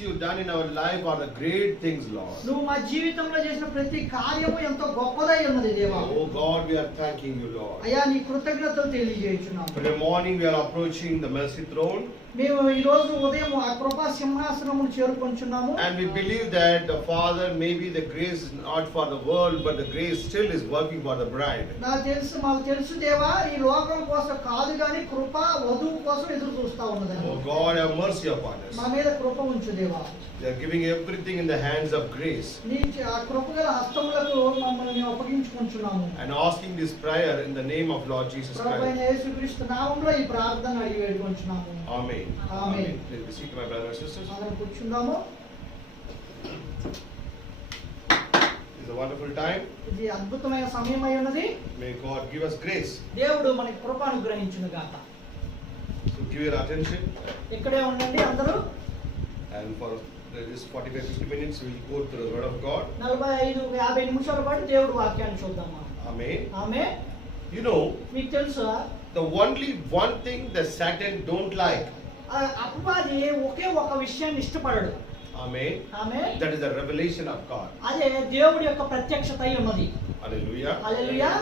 you've done in our life are the great things, Lord. నువ్వు మా జీవితంలో చేసిన ప్రతి కార్యము ఎంతో గొప్పదై ఉన్నది దేవా. Oh God, we are thanking you, Lord. అయ్యా నీ కృతజ్ఞతలు తెలియజేయుచున్నాము. Today morning we are approaching the mercy throne. మేము ఈ రోజు ఉదయం ఆ కృపా సింహాసనమును చేరుకొంచున్నాము. And we believe that the Father, maybe the grace is not for the world, but the grace still is working for the bride. మాకు తెలుసు దేవా, ఈ లోకం కోసం కాదు గాని కృప వధువు కోసం ఎదురు చూస్తా ఉన్నదని. Oh God, have mercy upon us. మా మీద కృప ఉంచు దేవా. We are giving everything in the hands of grace. నీ ఆ కృపగల హస్తములకు మమ్మల్ని అప్పగించుకుంటున్నాము. And asking this prayer in the name of Lord Jesus Christ. ప్రభువైన యేసుక్రీస్తు నామములో ఈ ప్రార్థన అడిగి వేడుకొంచున్నాము. Amen. Amen. Please be seated, my brothers and sisters. అందరం కూర్చుందాము. It's a wonderful time. ఇది అద్భుతమైన సమయం అయి ఉన్నది. May God give us grace. దేవుడు మనకి కృప అనుగ్రహించును గాక. So give your attention. ఇక్కడే ఉండండి అందరూ. And for this 45-50 minutes we will go through the word of God. 45-50 నిమిషాల పాటు దేవుడి వాక్యాన్ని చూద్దాం. Amen. ఆమేన్. You know, మీకు తెలుసా, the only one thing that Satan don't like. అపవాది ఒకే ఒక విషయాన్ని ఇష్టపడడు. Amen. Amen. That is the revelation of God. అదే దేవుడి యొక్క ప్రత్యక్షత అయి ఉన్నది. Hallelujah. Hallelujah.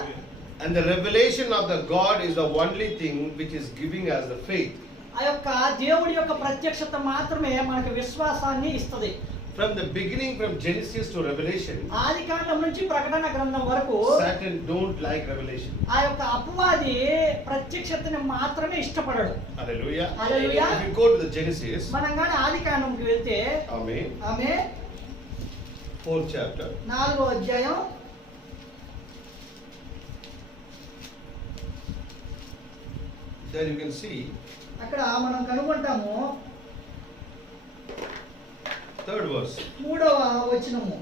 And the revelation of the God is the only thing which is giving us the faith. ఆ యొక్క దేవుడి యొక్క ప్రత్యక్షత మాత్రమే మనకు విశ్వాసాన్ని ఇస్తది. From the beginning, from Genesis to Revelation, ఆదికాండం నుంచి ప్రకటన గ్రంథం వరకు Satan don't like revelation. ఆ యొక్క అపవాది ప్రత్యక్షతని మాత్రమే ఇష్టపడడు. Hallelujah. Hallelujah. If you go to the Genesis, మనం గాని ఆదికాండంకి వెళ్తే Amen, ఆమేన్, 4th chapter, 4వ అధ్యాయం there you can see అక్కడ మనం కనుగొంటాము 3rd verse. 3వ వచనము.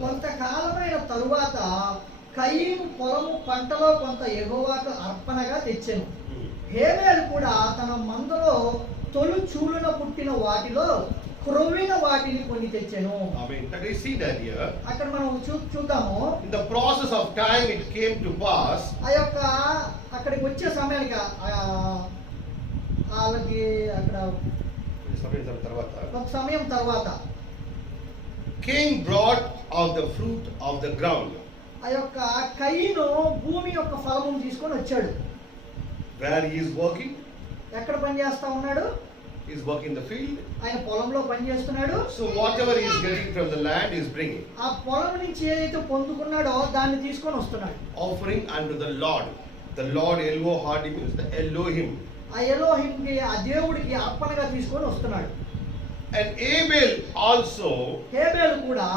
కొంతకాలమైన తరువాత కయీను పొలము పంటలో కొంత యెహోవాకు అర్పణగా తెచ్చెను. హేబేలు కూడా తన మందలో తొలి చూలున పుట్టిన వాటిలో క్రొవ్విన వాటిని కొన్ని తెచ్చెను. Amen. That is see that here. అక్కడ మనం చూద్దాము. In the process of time it came to pass. ఆ యొక్క అక్కడికి వచ్చే సమయానికి వాళ్ళకి అక్కడ ఒక సమయం తర్వాత Cain brought out the fruit of the ground. ఆ యొక్క కయీను భూమి యొక్క ఫలమును తీసుకొని వచ్చాడు. Where he is working? ఎక్కడ పని చేస్తా ఉన్నాడు? He is working in the field. ఆయన పొలంలో పని చేస్తున్నాడు. So whatever he is getting from the land he is bringing. ఆ పొలం నుంచి ఏదైతే పొందుకున్నాడో దాన్ని తీసుకొని వస్తున్నాడు. Offering unto the Lord. The Lord Elohim means the Elohim. ఆ ఎలోహింకి, ఆ దేవుడికి అర్పణగా తీసుకొని వస్తున్నాడు. And Abel also హేబేలు కూడా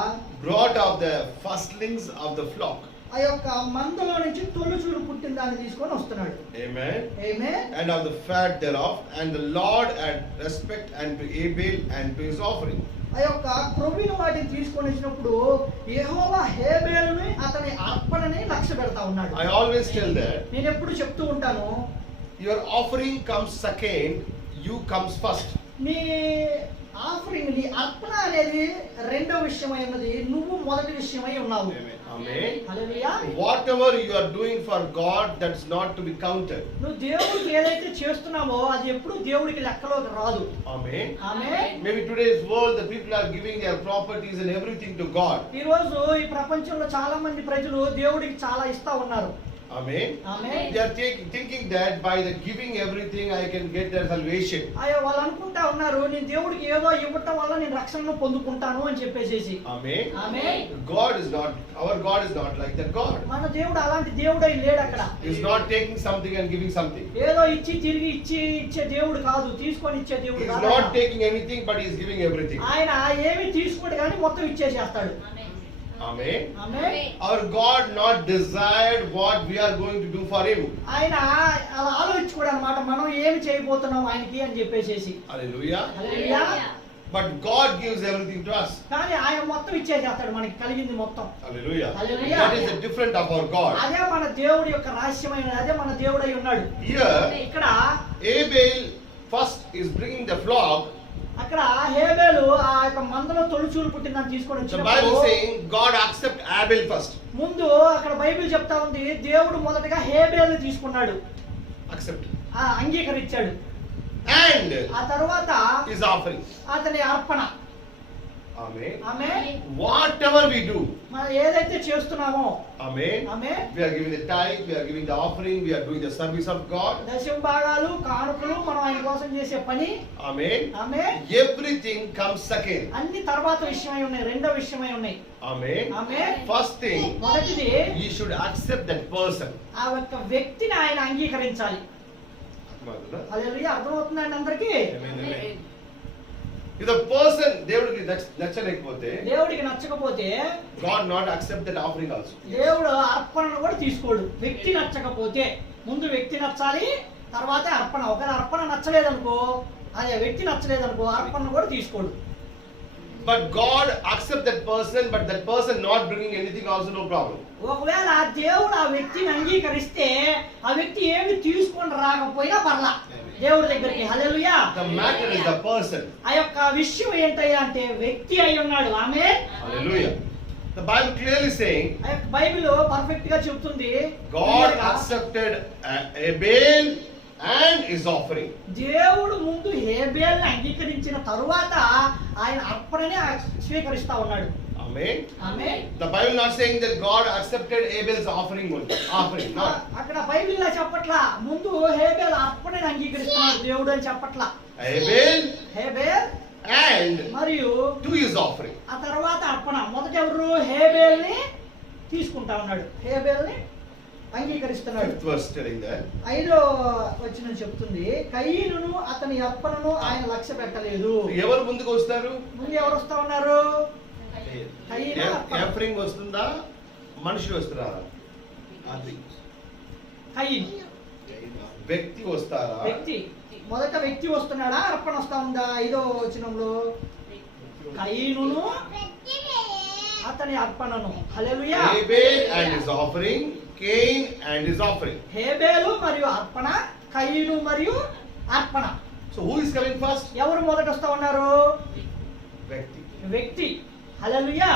brought out the firstlings of the flock. ఆ యొక్క మందలో నుంచి తొలిచూలు పుట్టిన దాన్ని తీసుకొని వస్తున్నాడు. Amen. Amen. And of the fat thereof, and the Lord had respect unto Abel and to his offering. ఆ యొక్క క్రొవ్విన వాటిని తీసుకొని వచ్చినప్పుడు యెహోవా హేబేలుని అతని అర్పణని లక్ష్య పెడతా ఉన్నాడు. I always tell that నేను ఎప్పుడు చెప్తూ ఉంటాను, your offering comes second, you comes first. నీ ఆఫరింగ్, నీ అర్పణ అనేది రెండో విషయమై ఉన్నది, నువ్వు మొదటి విషయమై ఉన్నావు. Amen. Hallelujah. Whatever you are doing for God, that's not to be counted. నువ్వు దేవుడికి ఏదైతే చేస్తున్నావో అది ఎప్పుడు దేవుడికి లెక్కలోకి రాదు. Amen. Amen. Maybe today's world, the people are giving their properties and everything to God. ఈ రోజు ఈ ప్రపంచంలో చాలా మంది ప్రజలు దేవుడికి చాలా ఇస్తా ఉన్నారు. Amen. Amen. They are thinking that by the giving everything I can get their salvation. అయ్యో, వాళ్ళు అనుకుంటా ఉన్నారు, నేను దేవుడికి ఏదో ఇవ్వటం వల్ల నేను రక్షణను పొందుకుంటాను అని చెప్పేసి. Amen. Amen. Our God is not like that God. మన దేవుడు అలాంటి దేవుడై లేడు. అక్కడ He is not taking something and giving something. ఏదో ఇచ్చి తిరిగి ఇచ్చే దేవుడు కాదు, తీసుకొని ఇచ్చే He దేవుడు is కాదు. not taking anything, but he is giving everything. ఆయన ఏమి తీసుకోడు కానీ మొత్తం ఇచ్చేసేస్తాడు. Amen. Amen. Our God not desired what we are going to do for him. ఆయన అలా ఆలోచించుకోడు అన్నమాట, మనం ఏమి చేయబోతున్నాం ఆయనకి అని చెప్పేసి. Hallelujah. Hallelujah. But God gives everything to us. కానీ ఆయన మొత్తం ఇచ్చేసేస్తాడు, మనకి కలిగింది మొత్తం. Hallelujah. Hallelujah. That is the different of our God. అదే మన దేవుడి యొక్క రహస్యమైన, అదే మన దేవుడై ఉన్నాడు. Here ఇక్కడ Abel first is bringing the flock. అక్కడ హేబేలు ఆ యొక్క మందలో తొలిచూలు పుట్టిందని తీసుకొని The Bible వచ్చినప్పుడు saying God accept Abel first. ముందు అక్కడ బైబిల్ చెప్తా ఉంది, దేవుడు మొదటగా హేబేలుని తీసుకున్నాడు, Accept. అంగీకరించాడు. and ఆ తర్వాత his offering. అతని అర్పణ. Amen. Amen. Whatever we do, మనం ఏదైతే చేస్తున్నామో, amen. Amen, We are giving the tithe, we are giving the offering, we are doing the service of God. దశమ భాగాలు, కానుకలు, మనం ఆయన కోసం చేసే పని, Amen. ఆమేన్, Everything comes second. అన్ని తర్వాత విషయమై ఉన్నాయి, రెండో విషయమై ఉన్నాయి. Amen. ఆమేన్. First thing, మొదటిది you should accept that person. ఆ యొక్క వ్యక్తిని ఆయన అంగీకరించాలి. హల్లెలూయా. అర్థమవుతుందండి అందరికీ? If the person దేవుడికి నచ్చలేకపోతే, దేవుడికి నచ్చకపోతే God not accept that offering also. దేవుడు అర్పణను కూడా తీసుకోడు. వ్యక్తి నచ్చకపోతే, ముందు వ్యక్తి నచ్చాలి, తర్వాతే అర్పణ. ఒకవేళ అర్పణ నచ్చలేదనుకో, అదే వ్యక్తి నచ్చలేదనుకో, అర్పణను కూడా తీసుకోడు. But God accept that person, but that person not bringing anything also, no problem. ఒకవేళ దేవుడు ఆ వ్యక్తిని అంగీకరిస్తే, ఆ వ్యక్తి ఏమి తీసుకొని రాకపోయినా పర్లా దేవుడి దగ్గరికి. హల్లెలూయా. The matter is the person. ఆ యొక్క విషయం ఏంటయ్యా అంటే వ్యక్తి అయి ఉన్నాడు. ఆమేన్. Hallelujah. The Bible clearly saying, ఆ యొక్క బైబిల్ పర్ఫెక్ట్ గా చెప్తుంది, God accepted Abel and his offering. దేవుడు ముందు హేబేల్ని అంగీకరించిన తరువాత ఆయన అర్పణనే స్వీకరిస్తా ఉన్నాడు. Amen. Amen. The Bible not saying that God accepted Abel's offering only. Offering, not. అక్కడ బైబిల్ లా చెప్పట్లా ముందు హేబేల్ అర్పణని అంగీకరిస్తున్నాడు దేవుడు అని చెప్పట్లా. Abel హేబేల్ and మరియు to his offering. ఆ తర్వాత అర్పణ. మొదట ఎవరు? హేబేల్ని తీసుకుంటా ఉన్నాడు, హేబేల్ని అంగీకరిస్తున్నాడు. Fifth verse telling that. 5వ వచనం చెప్తుంది, కయీనును అతని అర్పణను ఆయన లక్ష్య పెట్టలేదు. ఎవరు ముందుకు వస్తారు? ముందు ఎవరు వస్తా ఉన్నారు? కయీను, అర్పణ. ఆఫరింగ్ వస్తుందా, మనుషులు వస్తారా? అది కయీను వ్యక్తి వస్తారా? వ్యక్తి. మొదట వ్యక్తి వస్తున్నాడా, అర్పణ వస్తా ఉందా? 5వ వచనంలో కయీనును అతని అర్పణను. హల్లెలూయా. Abel and his offering, Cain and his offering. హేబేలు మరియు అర్పణ, కయీను మరియు అర్పణ. So who is coming first? ఎవరు మొదట వస్తా ఉన్నారు? వ్యక్తి. వ్యక్తి. హల్లెలూయా.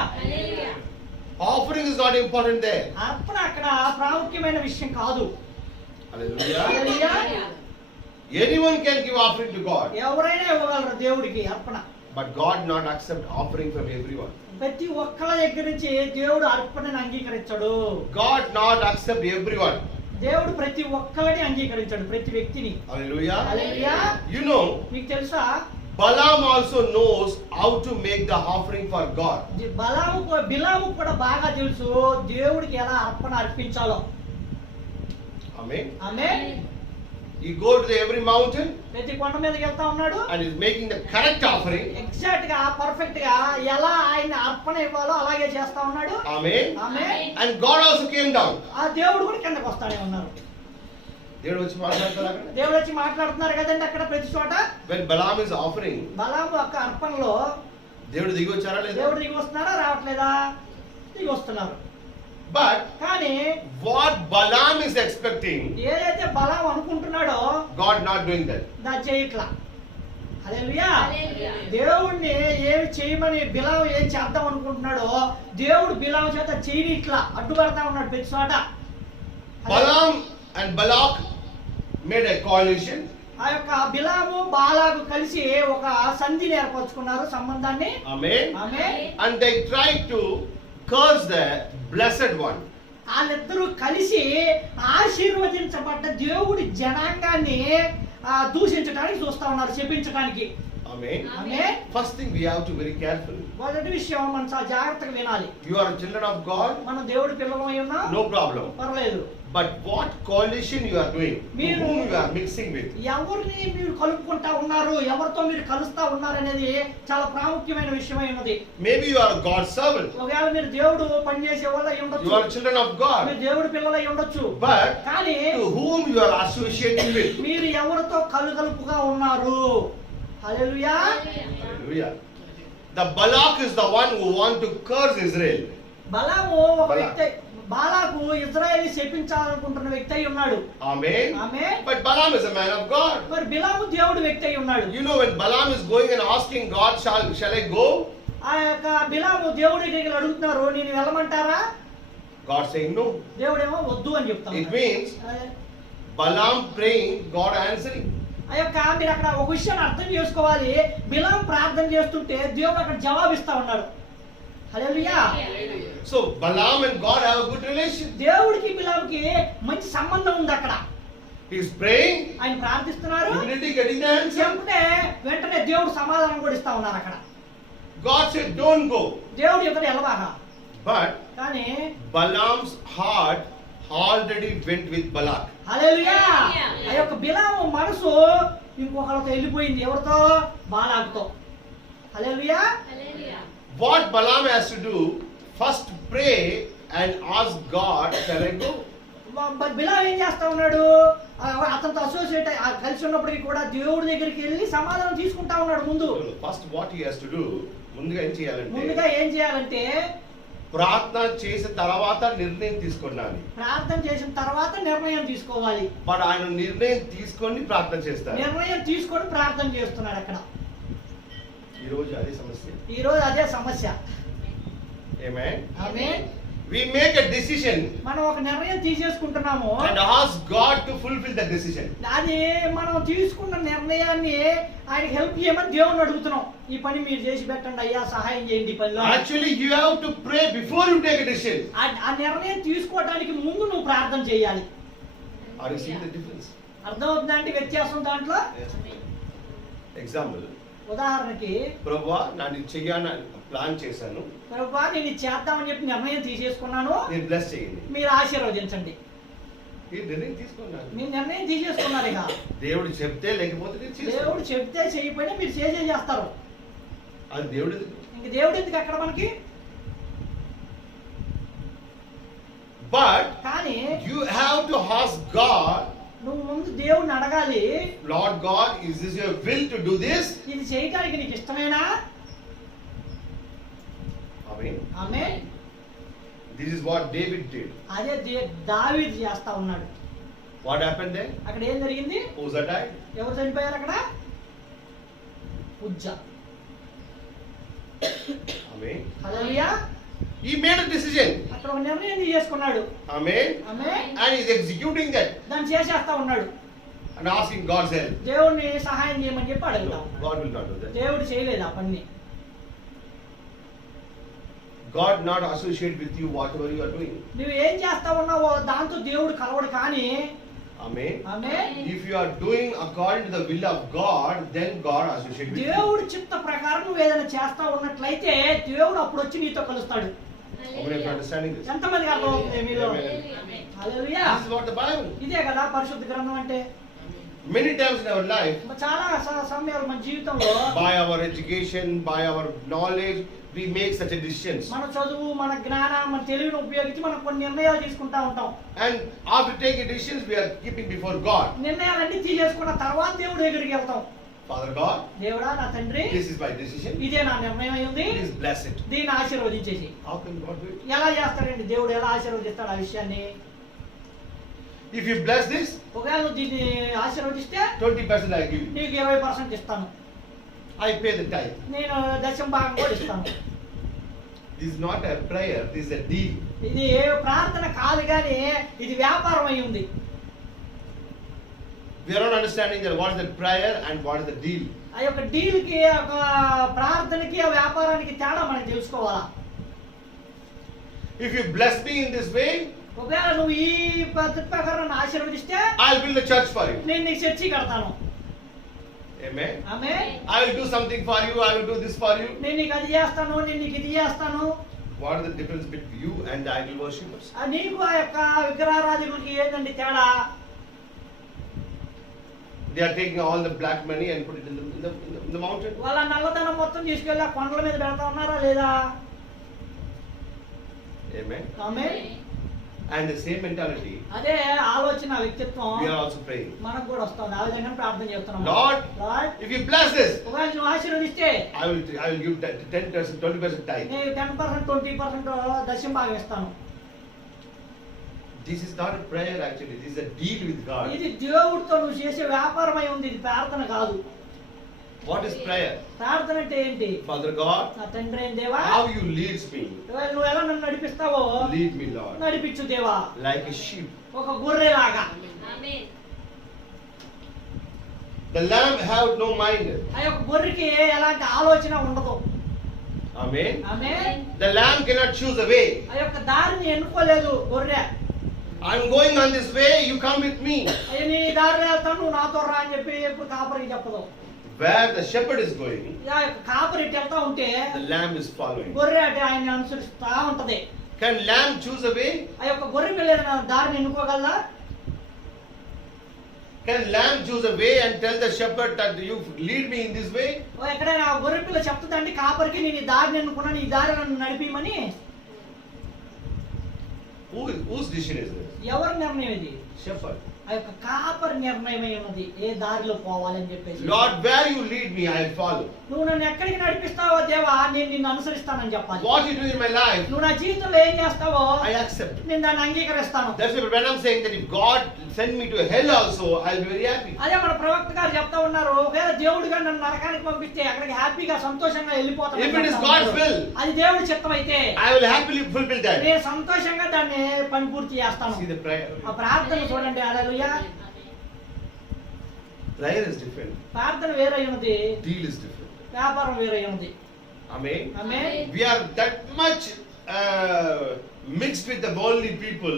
Offering is not important there. అర్పణ అక్కడ ప్రాముఖ్యమైన విషయం కాదు. Hallelujah. Hallelujah. Anyone can give offering to God, ఎవరైనా ఇవ్వగలరు దేవుడికి అర్పణ. but God not accept offering from everyone. ప్రతి ఒక్కళ్ళ దగ్గర నుంచి దేవుడు అర్పణను అంగీకరించడు. God not accept everyone. దేవుడు ప్రతి ఒక్కరిని అంగీకరించాడు, ప్రతి వ్యక్తిని. Hallelujah. హల్లెలూయా. You know, మీకు తెలుసా, Balaam also knows how to make the offering for God. బిలాము కూడా బాగా తెలుసు దేవుడికి ఎలా అర్పణ అర్పించాలో. Amen. Amen. He go to every mountain ప్రతి కొండ మీదకి వెళ్తా ఉన్నాడు. and is making the correct offering. Exact గా పర్ఫెక్ట్ గా ఎలా ఆయన అర్పణ ఇవ్వాలో అలాగే చేస్తా ఉన్నాడు. Amen. Amen. And God also came down. ఆ దేవుడు కూడా కిందకు వస్తానే ఉన్నారు. దేవుడు వచ్చి మాట్లాడతారు అక్కడ. దేవుడు వచ్చి మాట్లాడుతున్నారు కదండి అక్కడ ప్రతి చోట. When Balaam is offering, బలాము యొక్క అర్పణలో దేవుడు దిగి వచ్చారా లేదా? దేవుడు దిగి వస్తున్నారా, రావట్లేదా? దిగి వస్తున్నారు. But కానీ what Balaam is expecting, ఏదైతే బలాం అనుకుంటున్నాడో God not doing that. దాన్ని చేయట్లా. హల్లెలూయా. దేవుణ్ణి ఏమి చేయమని బిలాం ఏం చేద్దాం అనుకుంటున్నాడో దేవుడు బిలాం చేత చేయనిట్లా, అడ్డుపడతా ఉన్నాడు ప్రతి చోట. Balaam and Balak made a coalition. ఆ యొక్క బిలాము బాలాకు కలిసి ఒక సంధిని ఏర్పరచుకున్నారు, సంబంధాన్ని. Amen. Amen. And they tried to curse the blessed one. వాళ్ళిద్దరూ కలిసి ఆశీర్వదించబడ్డ దేవుడి జనాంగాన్ని దూషించడానికి చూస్తా ఉన్నారు, శపించడానికి. Amen. Amen. First thing we have to very careful. మొదటి విషయం మనం చాలా జాగ్రత్తగా వినాలి. You are children of God, మనం దేవుడి పిల్లలమై ఉన్నా no problem. పర్లేదు. But what coalition you are doing? మీరు Whom you are mixing with? ఎవరిని మీరు కలుపుకుంటా ఉన్నారు, ఎవరితో మీరు కలుస్తా ఉన్నారు అనేది చాలా ప్రాముఖ్యమైన విషయమై ఉన్నది. Maybe you are God's servant. ఒకవేళ మీరు దేవుడు పనిచేసే వాళ్ళు అయి ఉండొచ్చు, You are children of God. మీరు దేవుడి పిల్లలై ఉండొచ్చు. But కానీ to whom you are associating with? మీరు ఎవరితో కలుపుగా ఉన్నారు? హల్లెలూయా. Hallelujah. The Balak is the one who want to curse Israel. బలాము ఒక వ్యక్తి, బాలాకు ఇజ్రాయేల్ని శపించాలనుకుంటున్న వ్యక్తి అయి ఉన్నాడు. Amen. Amen. But Balaam is a man of God. మరి బిలాము దేవుడి వ్యక్తి అయి ఉన్నాడు. You know, when Balaam is going and asking God, shall I go? ఆ యొక్క బిలాము దేవుడి దగ్గర అడుగుతున్నారు, నేను వెళ్ళమంటారా? God saying no. దేవుడేమో వద్దు అని చెప్తాను. It means Balaam praying, God answering. ఆ యొక్క మీరు అక్కడ ఒక విషయాన్ని అర్థం చేసుకోవాలి. బిలాం ప్రార్థన చేస్తుంటే దేవుడు అక్కడ జవాబిస్తా ఉన్నాడు. హల్లెలూయా. So Balaam and God have a good relation. దేవుడికి బిలాంకి మంచి సంబంధం ఉంది అక్కడ. He is praying, ఆయన ప్రార్థిస్తున్నారు, immediately getting the answer. చెప్తే వెంటనే దేవుడు సమాధానం కూడా ఇస్తా ఉన్నారు అక్కడ. God said, "Don't go." దేవుడు ఎక్కడ వెళ్ళబాగా. But కానీ Balaam's heart already went with Balak. హల్లెలూయా. ఆ యొక్క బిలాము మనసు ఇంకొకరితో వెళ్ళిపోయింది. ఎవరితో? బాలాకుతో. హల్లెలూయా. What Balaam has to do, first pray and ask God, "Shall I go?" Balaam ఏం చేస్తా ఉన్నాడు? అతనితో అసోసియేట్ కలిసి ఉన్నప్పటికీ కూడా దేవుడి దగ్గరికి వెళ్ళి సమాధానం తీసుకుంటా ఉన్నాడు ముందు. First what he has to do, ముందుగా ఏం చేయాలంటే ప్రార్థన చేసిన తర్వాత నిర్ణయం తీసుకోవాలి. ప్రార్థన చేసిన తర్వాత నిర్ణయం తీసుకోవాలి. మరి ఆయన నిర్ణయం తీసుకొని ప్రార్థన చేస్తారు. నిర్ణయం తీసుకొని ప్రార్థన చేస్తున్నాడు అక్కడ. ఈ రోజు అదే సమస్య. ఈ రోజు అదే సమస్య. ఆమేన్. ఆమేన్. We make a decision. మనం ఒక నిర్ణయం తీసేసుకుంటున్నాము. And ask God to fulfill the decision. అది మనం తీసుకున్న నిర్ణయాన్ని ఆయనకి హెల్ప్ చేయమని దేవుని అడుగుతున్నాం. ఈ పని మీరు చేసి పెట్టండి అయ్యా, సహాయం చేయండి ఈ పనిలో. Actually you have to pray before you take a decision. ఆ నిర్ణయం తీసుకోవడానికి ముందు నువ్వు ప్రార్థన చేయాలి. Are you seeing the difference? అర్థమవుతుందా అండి వ్యత్యాసం దాంట్లో? Example. ఉదాహరణకి, ప్రభువా నేను చెయ్యాలని ప్లాన్ చేశాను. ప్రభువా నేను ఇది చేద్దామని చెప్పి నిర్ణయం తీసేసుకున్నాను. నేను బ్లెస్ చేయండి. మీరు ఆశీర్వదించండి. ఈ నిర్ణయం తీసుకున్నాను. మీరు నిర్ణయం తీసేసుకున్నారు. ఇక దేవుడు చెప్తే లేకపోతే దేవుడు చెప్తే చేయకపోయినా మీరు చేస్తారు. అది దేవుడు. ఇంక దేవుడు ఎందుకు అక్కడ మనకి? బట్ కానీ you have to ask God, నువ్వు ముందు దేవుడిని అడగాలి. Lord God, is this your will to do this? ఇది చేయడానికి నీకు ఇష్టమేనా? Amen. Amen. This is what David did. అదే దావీదు చేస్తా ఉన్నాడు. What happened then? అక్కడ ఏం జరిగింది? Uzzah died. ఎవరు చనిపోయారు అక్కడ? Uzzah. Amen. Hallelujah. He made a decision. అక్కడ ఒక నిర్ణయం తీసుకున్నాడు. Amen. Amen. And he is executing that దాన్ని చేసేస్తా ఉన్నాడు. and asking God's help. దేవుడిని సహాయం చేయమని చెప్పి No, అడుగుతాం. God will not do that. దేవుడు చేయలేదు ఆ పని. God not associate with you whatever you are doing. నువ్వు ఏం చేస్తా ఉన్నావో దాంతో దేవుడు కలవడు. కానీ Amen. Amen. If you are doing according to the will of God, then God associate with you. దేవుడి చిత్త ప్రకారం నువ్వు ఏదైనా చేస్తా ఉన్నట్లయితే దేవుడు అప్పుడు వచ్చి నీతో కలుస్తాడు. How many of you are understanding this? ఎంతమందికి అర్థమవుతుంది మీలో? Amen. Hallelujah. This is what the Bible. ఇదే కదా పరిశుద్ధ గ్రంథం అంటే. Many times in our life, చాలా సమయాలు మన జీవితంలో by our education, by our knowledge, we make such a decisions. మన చదువు, మన జ్ఞానం, మన తెలివిని ఉపయోగించి మనం కొన్ని నిర్ణయాలు తీసుకుంటా ఉంటాం. And after taking decisions, we are keeping before God. నిర్ణయాలన్నీ తీసేసుకున్న తర్వాత దేవుడి దగ్గరికి వెళ్తాం. Father God, దేవుడా నా తండ్రి, this is my decision. ఇదే నా నిర్ణయం అయింది, Please bless it. దీన్ని ఆశీర్వదించేసి. How can God do it? ఎలా చేస్తాడండి దేవుడు? ఎలా ఆశీర్వదిస్తాడు ఆ విషయాన్ని? If you bless this, ఒకవేళ నువ్వు దీన్ని ఆశీర్వదిస్తే 20% I give you. నీకు 20% ఇస్తాను, I pay the tithe. నేను దశమ భాగం కూడా ఇస్తాను. This is not a prayer, this is a deal. ఇది ప్రార్థన కాదు కానీ ఇది వ్యాపారం అయి ఉంది. We are not understanding that what is the prayer and what is the deal. ఆ యొక్క డీల్కి, ఒక ప్రార్థనకి, ఆ వ్యాపారానికి తేడా మనం తెలుసుకోవాలా. If you bless me in this way, ఒకవేళ నువ్వు ఈ పద్ధతి ప్రకారం నన్ను ఆశీర్వదిస్తే I'll build a church for you. నేను నీకు చర్చి కడతాను. Amen. Amen. I will do something for you, I will do this for you. నేను నీకు అది చేస్తాను, నేను నీకు ఇది చేస్తాను. What is the difference between you and the idol worshippers? నీకు ఆ యొక్క విగ్రహారాధికులకి ఏంటండి తేడా? They are taking all the black money and put it in the mountain. వాళ్ళ నల్లధనం మొత్తం తీసుకెళ్ళి ఆ కొండల మీద పెడతా ఉన్నారా లేదా? Amen. Amen. And the same mentality, అదే ఆలోచన, వ్యక్తిత్వం we are also praying. మనకు కూడా వస్తుంది. ఆ విధంగా ప్రార్థన చేస్తున్నాం. Lord, if you bless this, ఒకవేళ నువ్వు ఆశీర్వదిస్తే I will give 10%, 20% tithe. నేను 10%, 20% దశమ భాగం ఇస్తాను. This is not a prayer actually, this is a deal with God. ఇది దేవుడితో నువ్వు చేసే వ్యాపారం అయి ఉంది, ఇది ప్రార్థన కాదు. What is prayer? ప్రార్థన అంటే ఏంటి? Father God, నా తండ్రి అయిన దేవా, how you leads me, నువ్వు ఎలా నన్ను నడిపిస్తావో lead me Lord, నడిపించు దేవా. like a sheep. ఒక గొర్రెలాగా. The lamb have no mind. ఆ యొక్క గొర్రెకి ఎలాంటి ఆలోచన ఉండదు. Amen. Amen. The lamb cannot choose a way. ఆ యొక్క దారిని ఎన్నుకోలేదు గొర్రె. I'm going on this way, you come with me. అయ్యా నీ దారిలో వెళ్తాను, నువ్వు నాతో రా అని చెప్పి ఎప్పుడు కాపరికి చెప్పదు. Where the shepherd is going, ఆ యొక్క కాపరి ఇటు వెళ్తా ఉంటే the lamb is following. గొర్రె అంటే ఆయన అనుసరిస్తా ఉంటది. Can lamb choose a way? ఆ యొక్క గొర్రె పిల్ల దారిని ఎన్నుకోగలదా? Can lamb choose a way and tell the shepherd that you lead me in this way? ఎక్కడైనా ఆ గొర్రె పిల్ల చెప్తుందండి కాపరికి, నేను ఈ దారిని ఎన్నుకున్నాను, ఈ దారి నన్ను నడిపిమని. Whose decision is this? ఎవరి నిర్ణయం ఇది? Shepherd. ఆ యొక్క కాపరి నిర్ణయమై ఉన్నది ఏ దారిలో పోవాలని చెప్పేసి. Lord, where you lead me, I will follow. నువ్వు నన్ను ఎక్కడికి నడిపిస్తావో దేవా, నేను నిన్ను అనుసరిస్తానని చెప్పాలి. What you do in my life, నువ్వు నా జీవితంలో ఏం చేస్తావో I accept. నేను దాన్ని అంగీకరిస్తాను. That's why when I'm saying that if God send me to hell also, I'll be very happy. అదే మన ప్రవక్త గారు చెప్తా ఉన్నారు, ఒకవేళ దేవుడిగా నన్ను నరకానికి పంపిస్తే అక్కడికి హ్యాపీగా సంతోషంగా వెళ్ళిపోతాను. If it is God's will, అది దేవుడి చిత్తం అయితే I will happily fulfill that. నేను సంతోషంగా దాన్ని పని పూర్తి చేస్తాను. See the prayer. ఆ ప్రార్థన చూడండి, హల్లెలూయా. Prayer is different. ప్రార్థన వేరే ఉన్నది, Deal is different. వ్యాపారం వేరే ఉన్నది. Amen. Amen. We are that much mixed with the worldly people,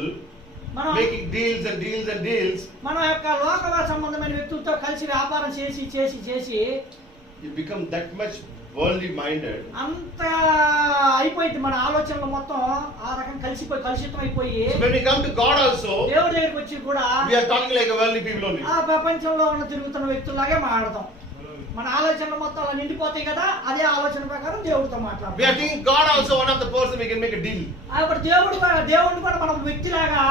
మనం making deals and deals and deals. మన యొక్క లోక సంబంధమైన వ్యక్తులతో కలిసి వ్యాపారం చేసి చేసి చేసి You become that much worldly minded. అంత అయిపోయింది మన ఆలోచనలు మొత్తం ఆ రకం కలిసిపోయి కలుషితం అయిపోయి So when we come to God also, దేవుడి దగ్గరికి వచ్చి కూడా we are talking like a worldly people only. ఆ ప్రపంచంలో ఉన్న తిరుగుతున్న వ్యక్తుల్లాగే మాట్లాడతాం. మన ఆలోచనలు మొత్తం అలా నిండిపోతాయి కదా, అదే ఆలోచన ప్రకారం దేవుడితో We are మాట్లాడతాం. thinking God also one of the person we can make a deal. అప్పుడు దేవుడిని కూడా మనం వ్యక్తిలాగా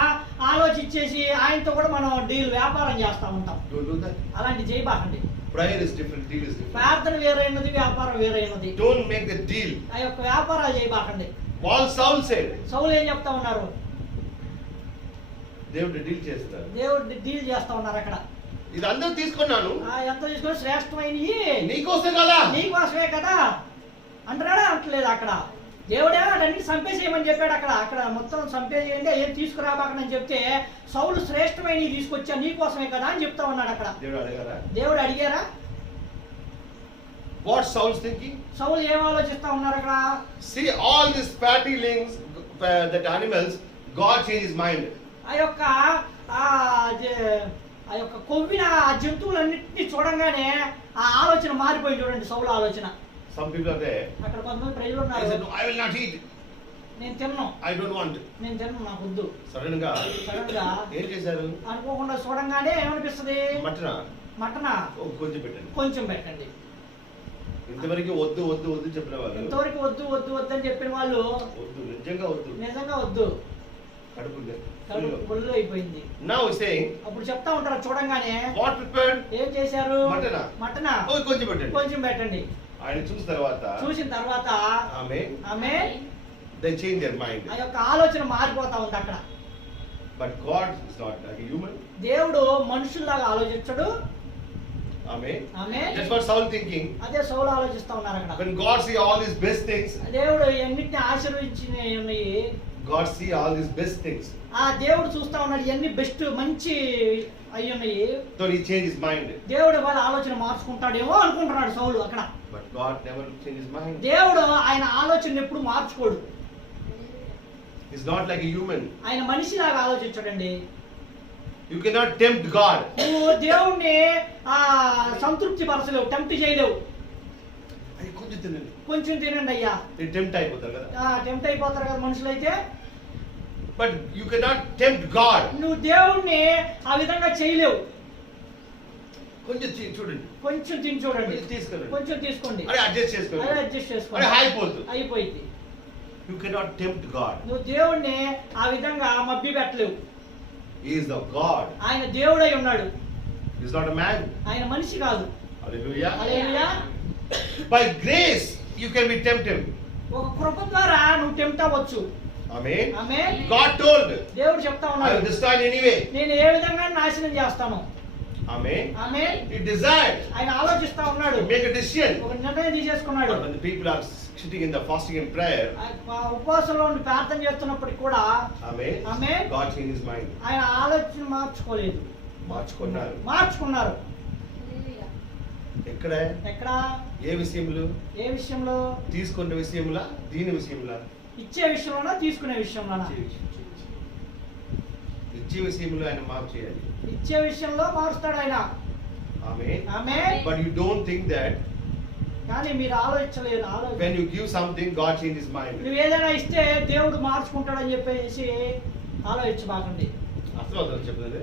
ఆలోచించేసి ఆయనతో కూడా మనం డీల్ వ్యాపారం చేస్తా ఉంటాం. Don't do that. అలాంటి చేయబాకండి. Prayer is different, deal is different. ప్రార్థన వేరైనది, వ్యాపారం వేరైనది. Don't make the deal. ఆ యొక్క వ్యాపారాలు చేయబాకండి. Saul said, సౌలు ఏం చెప్తా ఉన్నారు? దేవుడు డీల్ చేస్తారు. దేవుడు డీల్ చేస్తా ఉన్నారు అక్కడ. ఇది అందరూ తీసుకున్నాను, ఎంత తీసుకొని శ్రేష్టమైనవి నీకోసం కదా, నీకోసమే కదా అంటున్నాడా? అంటలేదు. అక్కడ దేవుడే అన్ని చంపేసేయమని చెప్పాడు. అక్కడ మొత్తం చంపేసేయండి, ఏం తీసుకురాబాకని అని చెప్తే సౌలు శ్రేష్టమైనవి తీసుకొచ్చా నీకోసమే కదా అని చెప్తా ఉన్నాడు. అక్కడ దేవుడు అడిగారా? What Saul's thinking? సౌలు ఏం ఆలోచిస్తా ఉన్నారు అక్కడ? See all these fatty things, that animals, God changed his mind. ఆ యొక్క కొవ్విన ఆ జంతువులన్నింటినీ చూడంగానే ఆ ఆలోచన మారిపోయింది. చూడండి సౌలు ఆలోచన. Some people are there. అక్కడ కొంతమంది ప్రజలు He ఉన్నారు, said, no, I will not eat. నేను తిన్నాను, I don't want. నేను తిన్నాను, నాకు వద్దు. సడన్ గా ఏం చేశారు? అనుకోకుండా చూడంగానే ఏమనిపిస్తుంది? మటనా కొంచెం పెట్టండి, కొంచెం పెట్టండి. ఇంతవరకు వద్దు వద్దు వద్దు చెప్పిన వాళ్ళు ఇంతవరకు వద్దు వద్దు వద్దు అని చెప్పిన వాళ్ళు వద్దు, నిజంగా వద్దు, కడుపు ఒళ్ళు అయిపోయింది. Now saying, అప్పుడు చెప్తా ఉంటారు చూడంగానే, what prepared? ఏం చేశారు? మటనా కొంచెం పెట్టండి, కొంచెం పెట్టండి. ఆయన చూసిన తర్వాత ఆమె they change their mind. ఆ యొక్క ఆలోచన మారిపోతా ఉంది అక్కడ. But God is not like a human. దేవుడు మనుషుల్లాగా ఆలోచించడు. Amen. Amen. That's what Saul thinking. అదే సౌలు ఆలోచిస్తా ఉన్నారు అక్కడ. When God see all these best things, దేవుడు ఎన్నిటిని ఆశీర్వదించినవి ఉన్నాయి. God see all these best things. ఆ దేవుడు చూస్తా ఉన్నాడు ఎన్ని బెస్ట్ మంచి అయి ఉన్నాయి. So he changed his mind. దేవుడు వాళ్ళ ఆలోచన మార్చుకుంటాడేమో అనుకుంటున్నాడు సౌలు అక్కడ. But God never changed his mind. దేవుడు ఆయన ఆలోచన ఎప్పుడు మార్చుకోడు. He's not like a human. ఆయన మనిషిలాగా ఆలోచించడండి. You cannot tempt God. నువ్వు దేవుణ్ణి సంతృప్తి పరచలేవు, టెంప్ట్ చేయలేవు. కొంచెం తినండి అయ్యా, టెంప్ట్ అయిపోతారు కదా. టెంప్ట్ అయిపోతారు కదా మనుషులైతే. But you cannot tempt God. నువ్వు దేవుణ్ణి ఆ విధంగా చేయలేవు. కొంచెం చూడండి, కొంచెం తిని చూడండి, కొంచెం తీసుకోండి, అడ్జస్ట్ చేసుకోండి, అయిపోయింది. You cannot tempt God. నువ్వు దేవుణ్ణి ఆ విధంగా మభ్య పెట్టలేవు. He is the God. ఆయన దేవుడై ఉన్నాడు. He is not a man. ఆయన మనిషి కాదు. Hallelujah. Hallelujah. By grace you can be tempted. ఒక కృప ద్వారా నువ్వు టెంప్ట్ అవ్వచ్చు. Amen. Amen. God told, దేవుడు చెప్తా I ఉన్నాడు, will destroy anyway. నేను ఏ విధంగా నాశనం చేస్తాను. Amen. Amen. He desired. ఆయన ఆలోచిస్తా ఉన్నాడు, Make a decision. ఒక నిర్ణయం తీసేసుకున్నాడు. When the people are sitting in the fasting and prayer, ఉపవాసంలో ఉండి ప్రార్థన చేస్తున్నప్పటికీ కూడా Amen. Amen. God changed his mind. ఆయన ఆలోచన మార్చుకోలేదు, మార్చుకున్నారు. ఎక్కడ ఎక్కడ? ఏ విషయంలో? ఏ విషయంలో? తీసుకున్న విషయంలో, దీని విషయంలో? ఇచ్చే విషయంలోనా తీసుకునే విషయంలోనా? ఇచ్చే విషయంలో ఆయన మార్పు చేయాలి. ఇచ్చే విషయంలో మారుస్తాడు ఆయన. ఆమేన్. ఆమేన్. But you don't think that కానీ మీరు ఆలోచించలేదు. when you give something, God changes his mind. నువ్వు ఏదైనా ఇస్తే దేవుడు మార్చుకుంటాడని చెప్పేసి ఆలోచించబాకండి. అర్థమవుతుందా చెప్తుంది?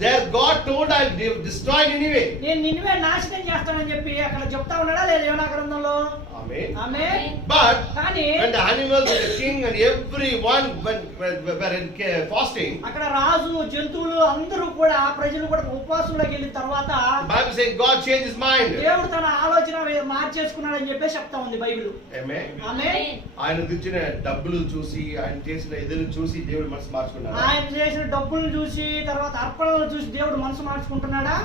There God told I'll destroy Nineveh. నేను నిన్నువే నాశనం చేస్తానని చెప్పి అక్కడ చెప్తా ఉన్నాడా లేదా యోనా గ్రంథంలో? Amen. ఆమేన్. But కానీ when the animals and the king and everyone were in fasting, అక్కడ రాజు జంతువులు అందరూ కూడా ప్రజలు కూడా ఉపవాసంలోకి వెళ్ళిన తర్వాత the Bible saying God changed his mind. దేవుడు తన ఆలోచన మార్చేసుకున్నాడని చెప్పి చెప్తా ఉంది బైబిల్. Amen. ఆమేన్. ఆయన తెచ్చిన డబ్బులు చూసి, ఆయన చేసిన ఎదురు చూసి దేవుడు మనసు మార్చుకున్నాడు. ఆయన చేసిన డబ్బులు చూసి తర్వాత అర్పణలు చూసి దేవుడు మనసు మార్చుకుంటున్నాడా?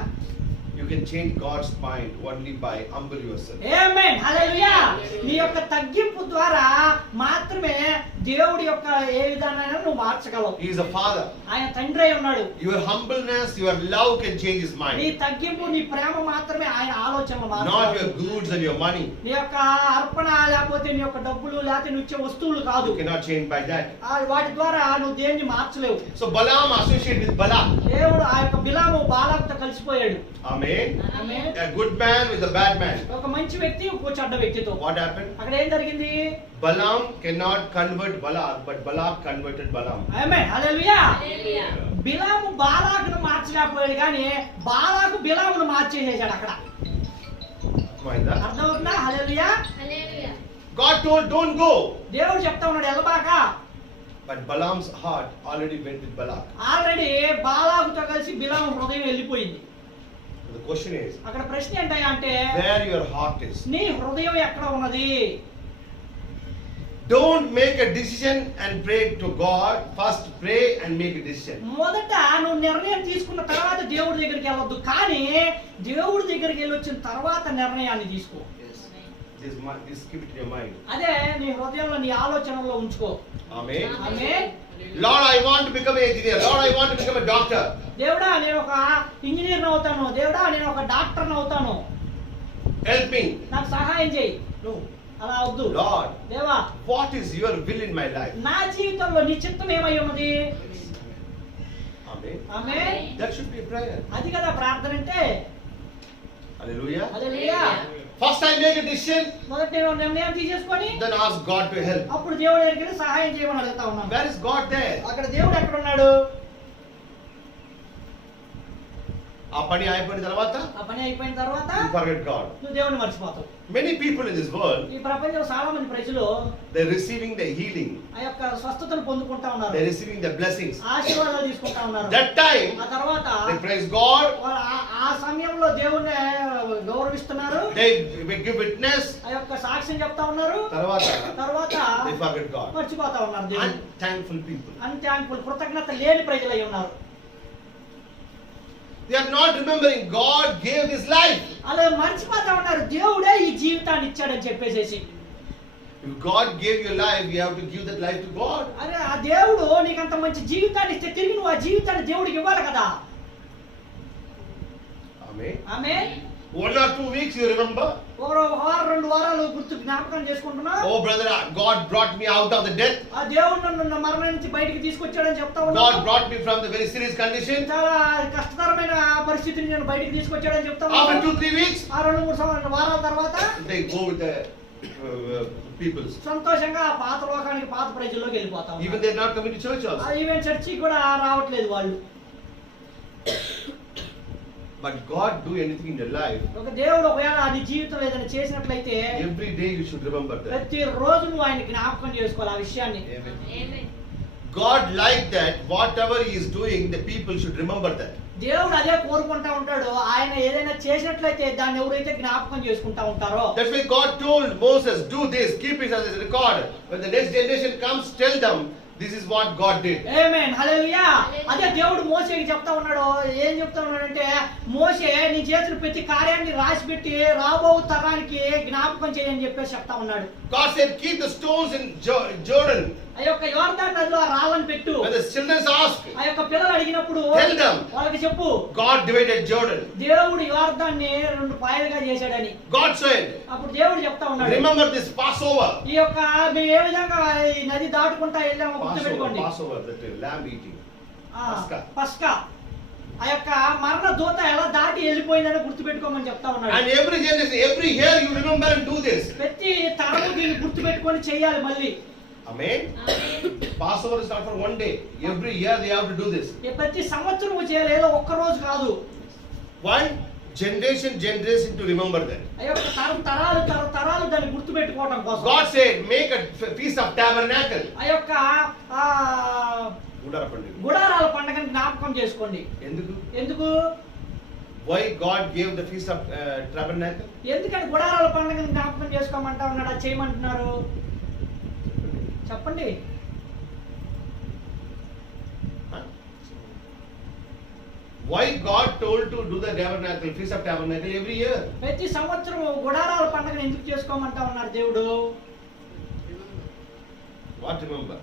You can change God's mind only by humble yourself. ఆమేన్. హల్లెలూయా. నీ యొక్క తగ్గింపు ద్వారా మాత్రమే దేవుడి యొక్క ఏ విధానాన్ని నువ్వు మార్చగలవు. He is a father. ఆయన తండ్రి అయి ఉన్నాడు. Your humbleness, your love can change his నీ mind. తగ్గింపు నీ ప్రేమ మాత్రమే ఆయన ఆలోచనలు Not మార్చగలవు. your goods and your money. నీ యొక్క అర్పణ లేకపోతే నీ యొక్క డబ్బులు లేకపోతే నువ్వు ఇచ్చే వస్తువులు కాదు. You cannot change by that. వాటి ద్వారా నువ్వు దేన్ని మార్చలేవు. So Balaam associated with Balak. దేవుడు ఆ యొక్క బిలాము బాలాకుతో కలిసిపోయాడు. Amen. Amen. A good man with a bad man. ఒక మంచి వ్యక్తి ఒక చెడ్డ వ్యక్తితో. What happened? అక్కడ ఏం జరిగింది? Balaam cannot convert Balak, but Balak converted Balaam. ఆమేన్. హల్లెలూయా. బిలాము బాలాకును మార్చలేకపోయాడు కానీ బాలాకు బిలామును మార్చేసేసాడు అక్కడ. అర్థమైందా? అర్థమవుతుందా? హల్లెలూయా. God told don't go, దేవుడు చెప్తా ఉన్నాడు వెళ్ళబాక. but Balaam's heart already went with Balak. Already బాలాకుతో కలిసి బిలాము హృదయం వెళ్ళిపోయింది. The question is, అక్కడ ప్రశ్న ఏంటయ్యా అంటే where your heart is. నీ హృదయం ఎక్కడ ఉన్నది? Don't make a decision and pray to God. First pray and make a decision. మొదట నువ్వు నిర్ణయం తీసుకున్న తర్వాత దేవుడి దగ్గరికి వెళ్ళొద్దు, కానీ దేవుడి దగ్గరికి వెళ్ళి వచ్చిన తర్వాత నిర్ణయాన్ని తీసుకో. This keep it in your mind. అదే నీ హృదయంలో నీ ఆలోచనలో ఉంచుకో. Amen. Amen. Lord, I want to become an engineer. Lord, I want to become a doctor. దేవుడా నేను ఒక ఇంజనీర్ అవుతాను. దేవుడా నేను ఒక డాక్టర్ అవుతాను. Help me. నాకు సహాయం చేయి. No. అలా వద్దు. Lord, దేవా what is your will in my life? నా జీవితంలో నీ చిత్తం ఏమై ఉన్నది? Amen. Amen. That should be a prayer. అది కదా ప్రార్థన అంటే. Hallelujah. Hallelujah. First I make a decision, మొదట నేను నిర్ణయం తీసేసుకొని then ask God to help. అప్పుడు దేవుడి దగ్గరికి వెళ్ళి సహాయం చేయమని అడుగుతా ఉన్నాను. Where is God there? అక్కడ దేవుడు ఎక్కడ ఉన్నాడు? ఆ పని అయిపోయిన తర్వాత ఆ పని అయిపోయిన తర్వాత you forget God. నువ్వు దేవుడిని మర్చిపోతావు. Many people in this world, ఈ ప్రపంచంలో చాలా మంది ప్రజలు they're receiving the healing. ఆ యొక్క స్వస్థతను పొందుకుంటా ఉన్నారు. They're receiving the blessings. ఆశీర్వాదాలు తీసుకుంటా ఉన్నారు. That time, ఆ తర్వాత they praise God. వాళ్ళు ఆ సమయంలో దేవుణ్ణి గౌరవిస్తున్నారు. They give witness. ఆ యొక్క సాక్ష్యం చెప్తా ఉన్నారు. తర్వాత They forget God. మర్చిపోతా ఉన్నారు దేవుడిని. Unthankful people. అంత్యాన్పులు కృతజ్ఞత లేని ప్రజలై ఉన్నారు. They are not remembering God gave this life. అలా మర్చిపోతా ఉన్నారు దేవుడే ఈ జీవితాన్ని ఇచ్చాడని చెప్పేసేసి. If God gave you life, you have to give that life to God. అరే ఆ దేవుడు నీకు అంత మంచి జీవితాన్ని ఇస్తే తిరిగి నువ్వు ఆ జీవితాన్ని దేవుడికి ఇవ్వాలి కదా. Amen. Amen. 1 or 2 weeks you remember? ఒక వారం 2 వారాలు గుర్తు జ్ఞాపకం చేసుకుంటున్నా. Oh brother, God brought me out of the death. ఆ దేవుడు నన్ను మరణం నుంచి బయటికి తీసుకొచ్చాడని చెప్తా ఉన్నా. God brought me from the very serious condition. చాలా కష్టతరమైన పరిస్థితిని నేను బయటికి తీసుకొచ్చాడని చెప్తా ఉన్నా. After 2-3 weeks, ఆ 2-3 వారాల తర్వాత they go with the peoples. సంతోషంగా ఆ పాత లోకానికి పాత ప్రజల్లోకి వెళ్ళిపోతా Even ఉన్నారు. they are not coming to church also. Even చర్చికి కూడా రావట్లేదు వాళ్ళు. But God do anything in your life, ఒక దేవుడు ఒకవేళ నీ జీవితంలో ఏదైనా చేసినట్లయితే every day you should remember that. ప్రతి రోజు నువ్వు ఆయన జ్ఞాపకం చేసుకోవాలి ఆ విషయాన్ని. Amen. God like that whatever he is doing, the people should remember that. దేవుడు అదే కోరుకుంటా ఉంటాడు. ఆయన ఏదైనా చేసినట్లయితే దాన్ని ఎవరైతే జ్ఞాపకం చేసుకుంటా ఉంటారో. That's why God told Moses, do this, keep it as a record. When the next generation comes, tell them This is what God did. ఆమేన్ హల్లెలూయా. అదే దేవుడు మోషేకి చెప్తా ఉన్నాడు. ఏం చెప్తా ఉన్నాడంటే, మోషే నీ చేసిన ప్రతి కార్యాన్ని రాసి పెట్టి రాబో తరానికి జ్ఞాపకం చేయని చెప్పేసి చెప్తా ఉన్నాడు. God said, keep the stones in Jordan. ఆ యొక్క యోర్దాను నదిలో ఆ రాళ్ళని పెట్టు. When the children ask, ఆ యొక్క పిల్లలు అడిగినప్పుడు tell them, వాళ్ళకి చెప్పు, God divided Jordan. దేవుడు యోర్దాన్ని 2 పాయలుగా చేశాడని. God said, అప్పుడు దేవుడు చెప్తా ఉన్నాడు, remember this Passover. ఈ యొక్క మేము ఏ విధంగా ఈ నది దాటుకుంటా వెళ్ళామో గుర్తుపెట్టుకోండి. Passover, that lamb eating. పస్కా ఆ యొక్క మరణ దూత ఎలా దాటి వెళ్ళిపోయిందని గుర్తుపెట్టుకోమని చెప్తా ఉన్నాడు. And every generation, every year you remember and do this. ప్రతి తరము దీన్ని గుర్తుపెట్టుకొని చేయాలి మళ్ళీ. Amen. Passover is not for one day. Every year they have to do this. ప్రతి సంవత్సరం చేయాలి, ఏదో ఒక్క రోజు కాదు. One generation to remember that. ఆ యొక్క తరాలు దాన్ని గుర్తుపెట్టుకోవడం కోసం. God said, make a feast of tabernacle. ఆ యొక్క గుడారాల పండుగని జ్ఞాపకం చేసుకోండి. ఎందుకు? Why God gave the feast of tabernacle? ఎందుకని గుడారాల పండుగని జ్ఞాపకం చేసుకోమంటా ఉన్నాడు, అది చేయమంటున్నారు? చెప్పండి. Why God told to do the tabernacle, feast of tabernacle every year? ప్రతి సంవత్సరం గుడారాల పండుగని ఎందుకు చేసుకోమంటా ఉన్నాడు దేవుడు? What remember?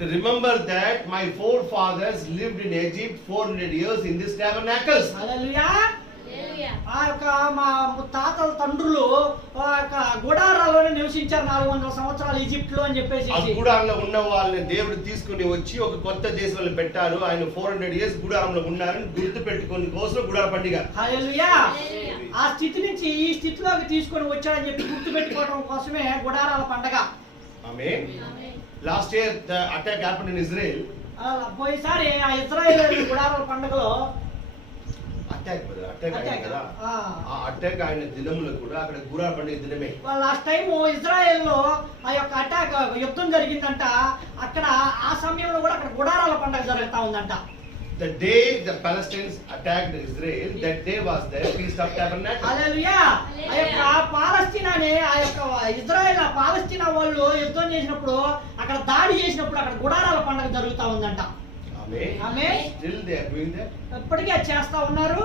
To remember that my forefathers lived in Egypt 400 years in this tabernacles. హల్లెలూయా. ఆ యొక్క మా తాతల తండ్రులు ఆ యొక్క గుడారాల్లోనే నివసించారు 400 సంవత్సరాలు ఈజిప్ట్ లో అని చెప్పేసి. ఆ గుడారంలో ఉన్న వాళ్ళని దేవుడు తీసుకుని వచ్చి ఒక కొత్త దేశంలో పెట్టారు. ఆయన 400 ఇయర్స్ గుడారంలో ఉన్నారని గుర్తు పెట్టుకుని కోసం గుడార పండుగ. హల్లెలూయా. ఆ స్థితి నుంచి ఈ స్థితిలోకి తీసుకొని వచ్చాడని చెప్పి గుర్తు పెట్టుకోవడం కోసమే గుడారాల పండుగ. Amen. Last year the attack happened in Israel. పోయినసారి ఆ ఇజ్రాయెల్ గుడారాల పండుగలో అటాక్ కదా. ఆ అటాక్ ఆయన దినములు కూడా అక్కడ గుడార పండుగ దినమే. లాస్ట్ టైం ఇజ్రాయెల్ లో ఆ యొక్క అటాక్ యుద్ధం జరిగిందంట. అక్కడ ఆ సమయంలో కూడా అక్కడ గుడారాల పండుగ జరుగుతా ఉందంట. The day the Palestinians attacked Israel, that day was the Feast of Tabernacles. హల్లెలూయా. ఆ యొక్క పాలస్తీనాని ఆ యొక్క ఇజ్రాయెల్ పాలస్తీనా వాళ్ళు యుద్ధం చేసినప్పుడు అక్కడ దాడి చేసినప్పుడు అక్కడ గుడారాల పండుగ జరుగుతా ఉందంట. ఆమేన్. ఆమేన్. Still they are doing that. ఇప్పటికీ అది చేస్తా ఉన్నారు.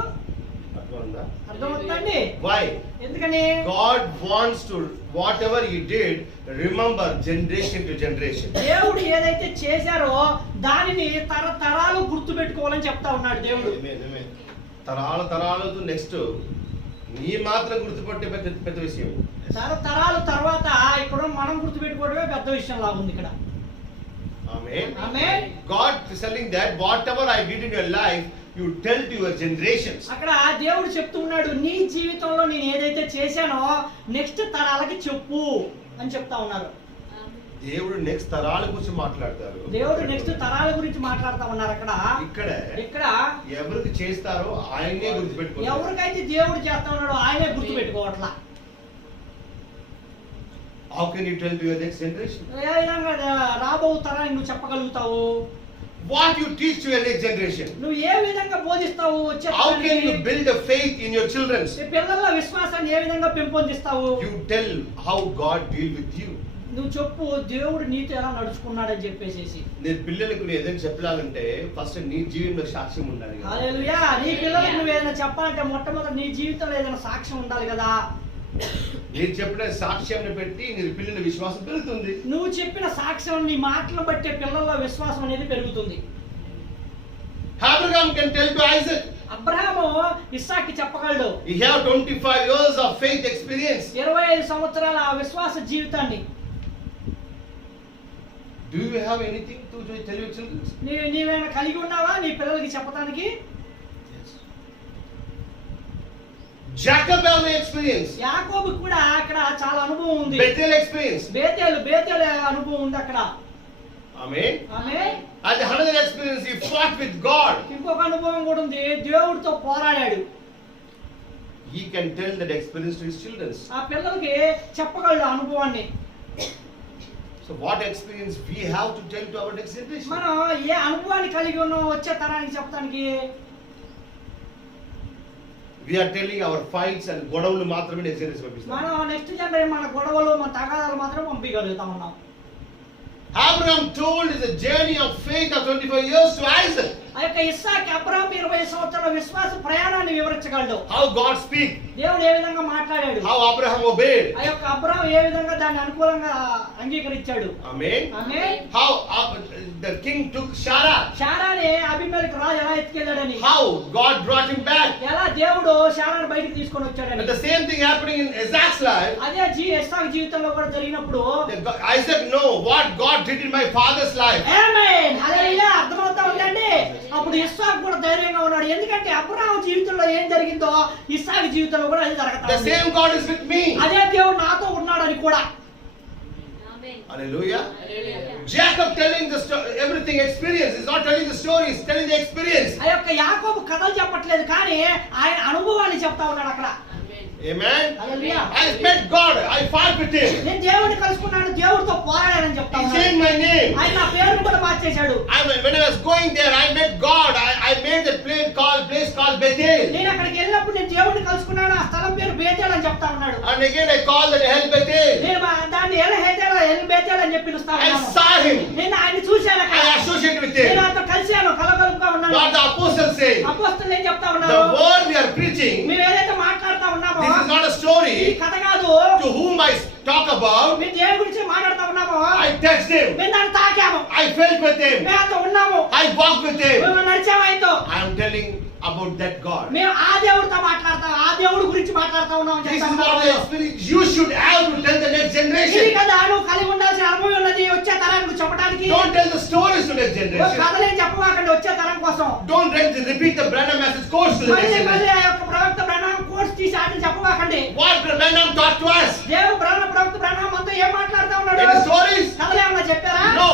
అర్థమవుతుందండి? Why? ఎందుకని? God wants to, whatever he did, remember generation to generation. దేవుడు ఏదైతే చేశారో దానిని తరతరాలు గుర్తు పెట్టుకోవాలని చెప్తా ఉన్నాడు దేవుడు. తరాలతో నెక్స్ట్ నీ మాత్రం గుర్తుపట్టే పెద్ద విషయం. తరతరాల తర్వాత ఇక్కడ మనం గుర్తు పెట్టుకోవడమే పెద్ద విషయం లాగా ఉంది ఇక్కడ. Amen. Amen. God is telling that whatever I did in your life, you tell to your generations. అక్కడ దేవుడు చెప్తూ ఉన్నాడు, నీ జీవితంలో నేను ఏదైతే చేశానో నెక్స్ట్ తరాలకి చెప్పు అని చెప్తా ఉన్నారు. దేవుడు నెక్స్ట్ తరాల గురించి మాట్లాడతారు. దేవుడు నెక్స్ట్ తరాల గురించి మాట్లాడుతా ఉన్నారు. ఇక్కడ ఎవరికి చేస్తారో ఆయనే గుర్తుపెట్టుకోవాలి. ఎవరికైతే దేవుడు చేస్తా ఉన్నాడో ఆయనే గుర్తు పెట్టుకోవట్లా. How can you tell to your next generation? ఏ విధంగా రాబో తరానికి నువ్వు చెప్పగలుగుతావు? What you teach to your next generation? నువ్వు ఏ విధంగా బోధిస్తావు? How can you build a faith in your children? నీ పిల్లల విశ్వాసాన్ని ఏ విధంగా పెంపొందిస్తావు? You tell how God deal with you. నువ్వు చెప్పు దేవుడు నీతో ఎలా నడుచుకున్నాడని చెప్పేసి. నీ పిల్లలకు నువ్వు ఏదైనా చెప్పాలంటే ఫస్ట్ నీ జీవితంలో సాక్ష్యం ఉండాలి కదా. హల్లెలూయా. నీ పిల్లలకు నువ్వు ఏదైనా చెప్పాలంటే మొట్టమొదటి నీ జీవితంలో ఏదైనా సాక్ష్యం ఉండాలి కదా. నేను చెప్పిన సాక్ష్యాన్ని పెట్టి నీ పిల్లల విశ్వాసం పెరుగుతుంది. నువ్వు చెప్పిన సాక్ష్యం నీ మాటలను బట్టే పిల్లల విశ్వాసం అనేది పెరుగుతుంది. Abraham can tell to Isaac. Abraham ఇస్సాకి చెప్పగలడు. He have 25 years of faith experience. 25 సంవత్సరాల విశ్వాస జీవితాన్ని. Do you have anything to tell your children? నీవేనా కలిగి ఉన్నావా నీ పిల్లలకి చెప్పడానికి? Jacob have experience. యాకోబు కూడా అక్కడ చాలా అనుభవం ఉంది. Bethel experience. బేతేలు అనుభవం ఉంది అక్కడ. Amen. Amen. And another experience, he fought with God. ఇంకొక అనుభవం కూడా ఉంది, దేవుడితో పోరాడాడు. He can tell that experience to his children. ఆ పిల్లలకి చెప్పగలడు అనుభవాన్ని. So what experience we have to tell to our next generation? మనం ఏ అనుభవాన్ని కలిగి ఉన్నామో వచ్చే తరానికి చెప్పడానికి. We are telling our fights and గొడవలు మాత్రమే నెక్స్ట్ జనరేషన్ పంపిస్తాం. మనం నెక్స్ట్ జనరేషన్ మన గొడవలు మన తగాదాలు మాత్రమే పంపించగలుగుతా ఉన్నాం. Abraham told is a journey of faith of 25 years to Isaac. ఆ యొక్క ఇస్సాకు అబ్రాహాము 20 సంవత్సరాల విశ్వాస ప్రయాణాన్ని వివరించగలడు. How God speak. దేవుడు ఏ విధంగా మాట్లాడాడు. How Abraham obeyed. ఆ యొక్క అబ్రాహాము ఏ విధంగా దాన్ని అనుకూలంగా అంగీకరించాడు. Amen. Amen. How the king took Sarah. శారాని అబీమెలెకు రాజు ఎలా ఎత్తుకెళ్ళాడని. How God brought him back. ఎలా దేవుడు శారాను బయటికి తీసుకొని వచ్చాడని. But the same thing happening in Isaac's life. అదే ఇస్సాకు జీవితంలో కూడా జరిగినప్పుడు Isaac know what God did in my father's life. ఆమేన్. హల్లెలూయా. అర్థమవుతా ఉందండి. అప్పుడు ఇస్సాకు కూడా ధైర్యంగా ఉన్నాడు. ఎందుకంటే అబ్రాహాము జీవితంలో ఏం జరిగిందో ఇస్సాకు జీవితంలో కూడా అది జరుగుతుంది. The same God is with me. అదే దేవుడు నాతో ఉన్నాడని కూడా. Hallelujah. Jacob telling the story, everything experience. He's not telling the story, he's telling the experience. ఆ యొక్క యాకోబు కథలు చెప్పట్లేదు కానీ ఆయన అనుభవాన్ని చెప్తా ఉన్నాడు అక్కడ. Amen. Hallelujah. I met God, I fought with him. నేను దేవుడిని కలుసుకున్నాను, దేవుడితో పోరాడానని చెప్తా He ఉన్నాడు. changed my name. ఆయన నా పేరును కూడా మార్చేశాడు. When I was going there, I met God. I made that place called Bethel. నేను అక్కడికి వెళ్ళినప్పుడు నేను దేవుడిని కలుసుకున్నాను, ఆ స్థలం పేరు బేతేల్ అని చెప్తా ఉన్నాడు. And again I called that El Bethel. నేను దాన్ని ఎల్ బేతేల్ అని చెప్పి పిలుస్తా I ఉన్నాను. saw him. నేను ఆయన్ని చూశాను అక్కడ. I associated with నేను him. ఆయనతో కలిశాను, కలగలుపుగా ఉన్నాను. What the apostles say. అపోస్తలులు ఏం చెప్తా The ఉన్నారు? word we are preaching, మేము ఏదైతే మాట్లాడుతా ఉన్నామో this is not a story ఈ కథ కాదు. to whom I talk about. మేము దేవుడి గురించి మాట్లాడుతా ఉన్నామో I touched him. మేము దాన్ని తాకాము, I felt with him. మేము ఆయనతో ఉన్నాము, I walked with him. మేము నడిచాము ఆయనతో. I am telling about that God. మేము ఆ దేవుడితో మాట్లాడతాం, ఆ దేవుడి గురించి మాట్లాడుతా ఉన్నాం అని This చెప్తా is what the ఉన్నాము. experience you should have to tell the next ఇది generation. కదా నువ్వు కలిగి ఉండాల్సిన అనుభవం ఉన్నది వచ్చే తరానికి చెప్పడానికి. Don't tell the stories to next oh generation. కథలేం చెప్పవాకండి వచ్చే తరం కోసం. Don't repeat the Branham message course to the next మళ్ళీ generation. ఆ యొక్క ప్రవక్త బ్రహ్నాం కోర్స్ తీసి ఆటలు చెప్పవాకండి. What Branham taught to us? దేవుడు ప్రవక్త బ్రహ్నాం అంతా ఏం మాట్లాడుతా ఉన్నాడు? Any stories? కథలు ఏమన్నా చెప్పారా? No.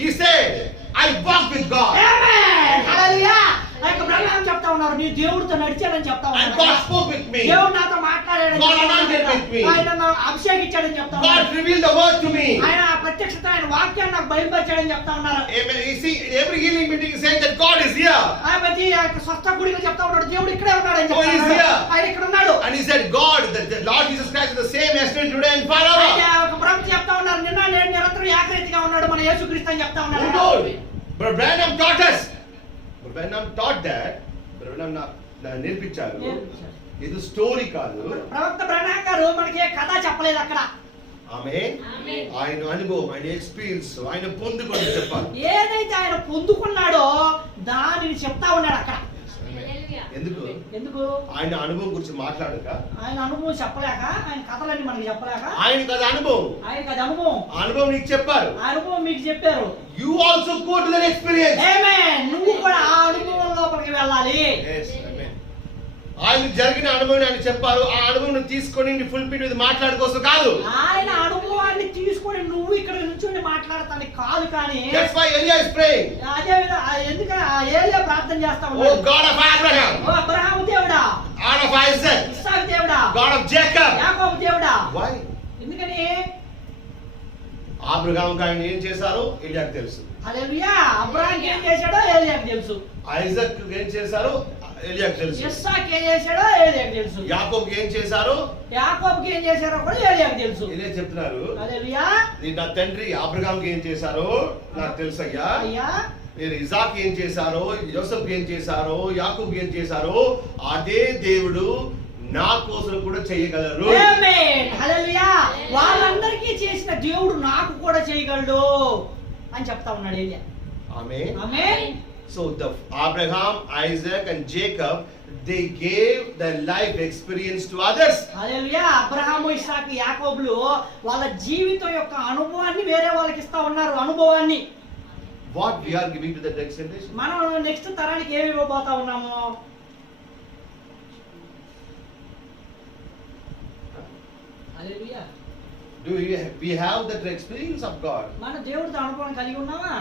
He said, I walk with God. ఆమేన్. హల్లెలూయా. ఆ యొక్క బ్రహ్నాం చెప్తా ఉన్నారు, నీ దేవుడితో నడిచాడని చెప్తా And ఉన్నారు. God spoke with me. దేవుడు నాతో మాట్లాడాడని God చెప్తా anointed ఉన్నారు. with me. ఆయన నన్ను అభిషేకించాడని చెప్తా ఉన్నారు. God revealed the word to me. ఆయన ప్రత్యక్షత ఆయన వాక్యాన్ని నాకు బయలుపరిచాడని చెప్తా ఉన్నారు. Amen. You see, every healing meeting is saying that God is here. ఆయన ప్రతి స్వస్థ గుడిలో చెప్తా ఉన్నాడు, దేవుడు ఇక్కడే ఉన్నాడని Oh, చెప్తా he's ఉన్నాడు. here. ఆయన ఇక్కడ ఉన్నాడు. And he said, God, the Lord Jesus Christ is the same yesterday, today and ఆయన forever. ఒక ప్రవక్త చెప్తా ఉన్నారు, నిన్న నేడు నిరంతరం ఏకరీతిగా ఉన్నాడు మన యేసుక్రీస్తు అని చెప్తా Who ఉన్నాడు. told? But Branham taught us. But Branham taught that. Branham నేర్పించారు. ఇది స్టోరీ కాదు. ప్రవక్త బ్రహ్నాం గారు మనకి ఏ కథ చెప్పలేదు అక్కడ. ఆమేన్. ఆయన అనుభవం, ఆయన ఎక్స్పీరియన్స్, ఆయన పొందుకొని చెప్పాలి. ఏదైతే ఆయన పొందుకున్నాడో దానిని చెప్తా ఉన్నాడు అక్కడ. ఎందుకు? ఆయన అనుభవం గురించి మాట్లాడక, ఆయన అనుభవం చెప్పలేక, ఆయన కథలన్నీ మనకి చెప్పలేక, ఆయనకు అది అనుభవం, ఆయనకి అది అనుభవం, అనుభవం నీకు చెప్పారు. ఆ అనుభవం మీకు చెప్పారు. You also go to that experience. ఆమేన్. నువ్వు కూడా ఆ అనుభవం లోపలికి వెళ్ళాలి. Yes, amen. ఆయన జరిగిన అనుభవం ఆయన చెప్పారు. ఆ అనుభవం తీసుకొని ఫుల్ పీట్ మీద మాట్లాడుకోసం కాదు. ఆయన అనుభవాన్ని తీసుకొని నువ్వు ఇక్కడ నుంచొని మాట్లాడతానికి కాదు. కానీ That's why Elia is praying. అదే ఎందుకంటే ఏలియా ప్రార్థన చేస్తా Oh ఉన్నాడు. God of Abraham, ఓ అబ్రహాము దేవుడా, God of Isaac, ఇస్సాకు దేవుడా, God of Jacob. యాకోబు దేవుడా. Why? ఎందుకని? అబ్రహాం ఆయన ఏం చేశారో ఎలియాకు తెలుసు. హల్లెలూయా. అబ్రహాంకి ఏం చేశాడో ఏలియాకు తెలుసు. ఐజాక్ ఏం చేశారో ఎలియాకు తెలుసు. ఇస్సాకు ఏం చేశాడో ఏలియాకు తెలుసు. యాకోబుకి ఏం చేశారో, యాకోబుకి ఏం చేశారో కూడా ఏలియాకు తెలుసు. ఎలియా చెప్తున్నారు, హల్లెలూయా. నా తండ్రి అబ్రహాంకి ఏం చేశారో నాకు తెలుసు అయ్యా. అయ్యా, మీరు ఇజాక్ ఏం చేశారో, యోసెఫ్ ఏం చేశారో, యాకోబు ఏం చేశారో అదే దేవుడు నా కోసం కూడా చేయగలరు. ఆమేన్. హల్లెలూయా. వాళ్ళందరికీ చేసిన దేవుడు నాకు కూడా చేయగలడు అని చెప్తా ఉన్నాడు ఏలియా. ఆమేన్. ఆమేన్. So the Abraham, Isaac and Jacob, they gave their life experience to others. హల్లెలూయా. అబ్రహాము, ఇస్సాకు, యాకోబులు వాళ్ళ జీవితం యొక్క అనుభవాన్ని వేరే వాళ్ళకి ఇస్తా ఉన్నారు. అనుభవాన్ని What we are giving to the next generation? మనం నెక్స్ట్ తరానికి ఏమి ఇవ్వబోతా ఉన్నాము? హల్లెలూయా. Do we have that experience of God? మన దేవుడితో అనుభవం కలిగి ఉన్నావా?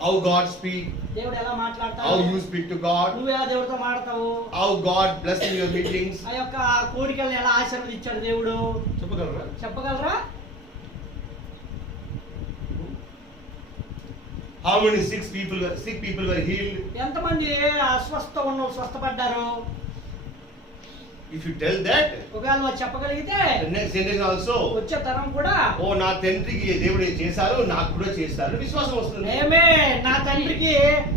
How God speak, దేవుడు ఎలా మాట్లాడతాడు? how you speak to God, నువ్వు ఎలా దేవుడితో మాట్లాడతావు? how God blessing your meetings. ఆ యొక్క కోరికలను ఎలా ఆశీర్వదించాడు దేవుడు చెప్పగలరా? చెప్పగలరా? How many sick people were healed? ఎంతమంది అస్వస్థ ఉన్న స్వస్థపడ్డారు? If you tell that, ఒకవేళ నువ్వు చెప్పగలిగితే the next generation also, వచ్చే తరం కూడా ఓ నా తండ్రికి దేవుడు ఏం చేశారు నాకు కూడా చేస్తారు విశ్వాసం వస్తుంది. ఏమే నా తండ్రికి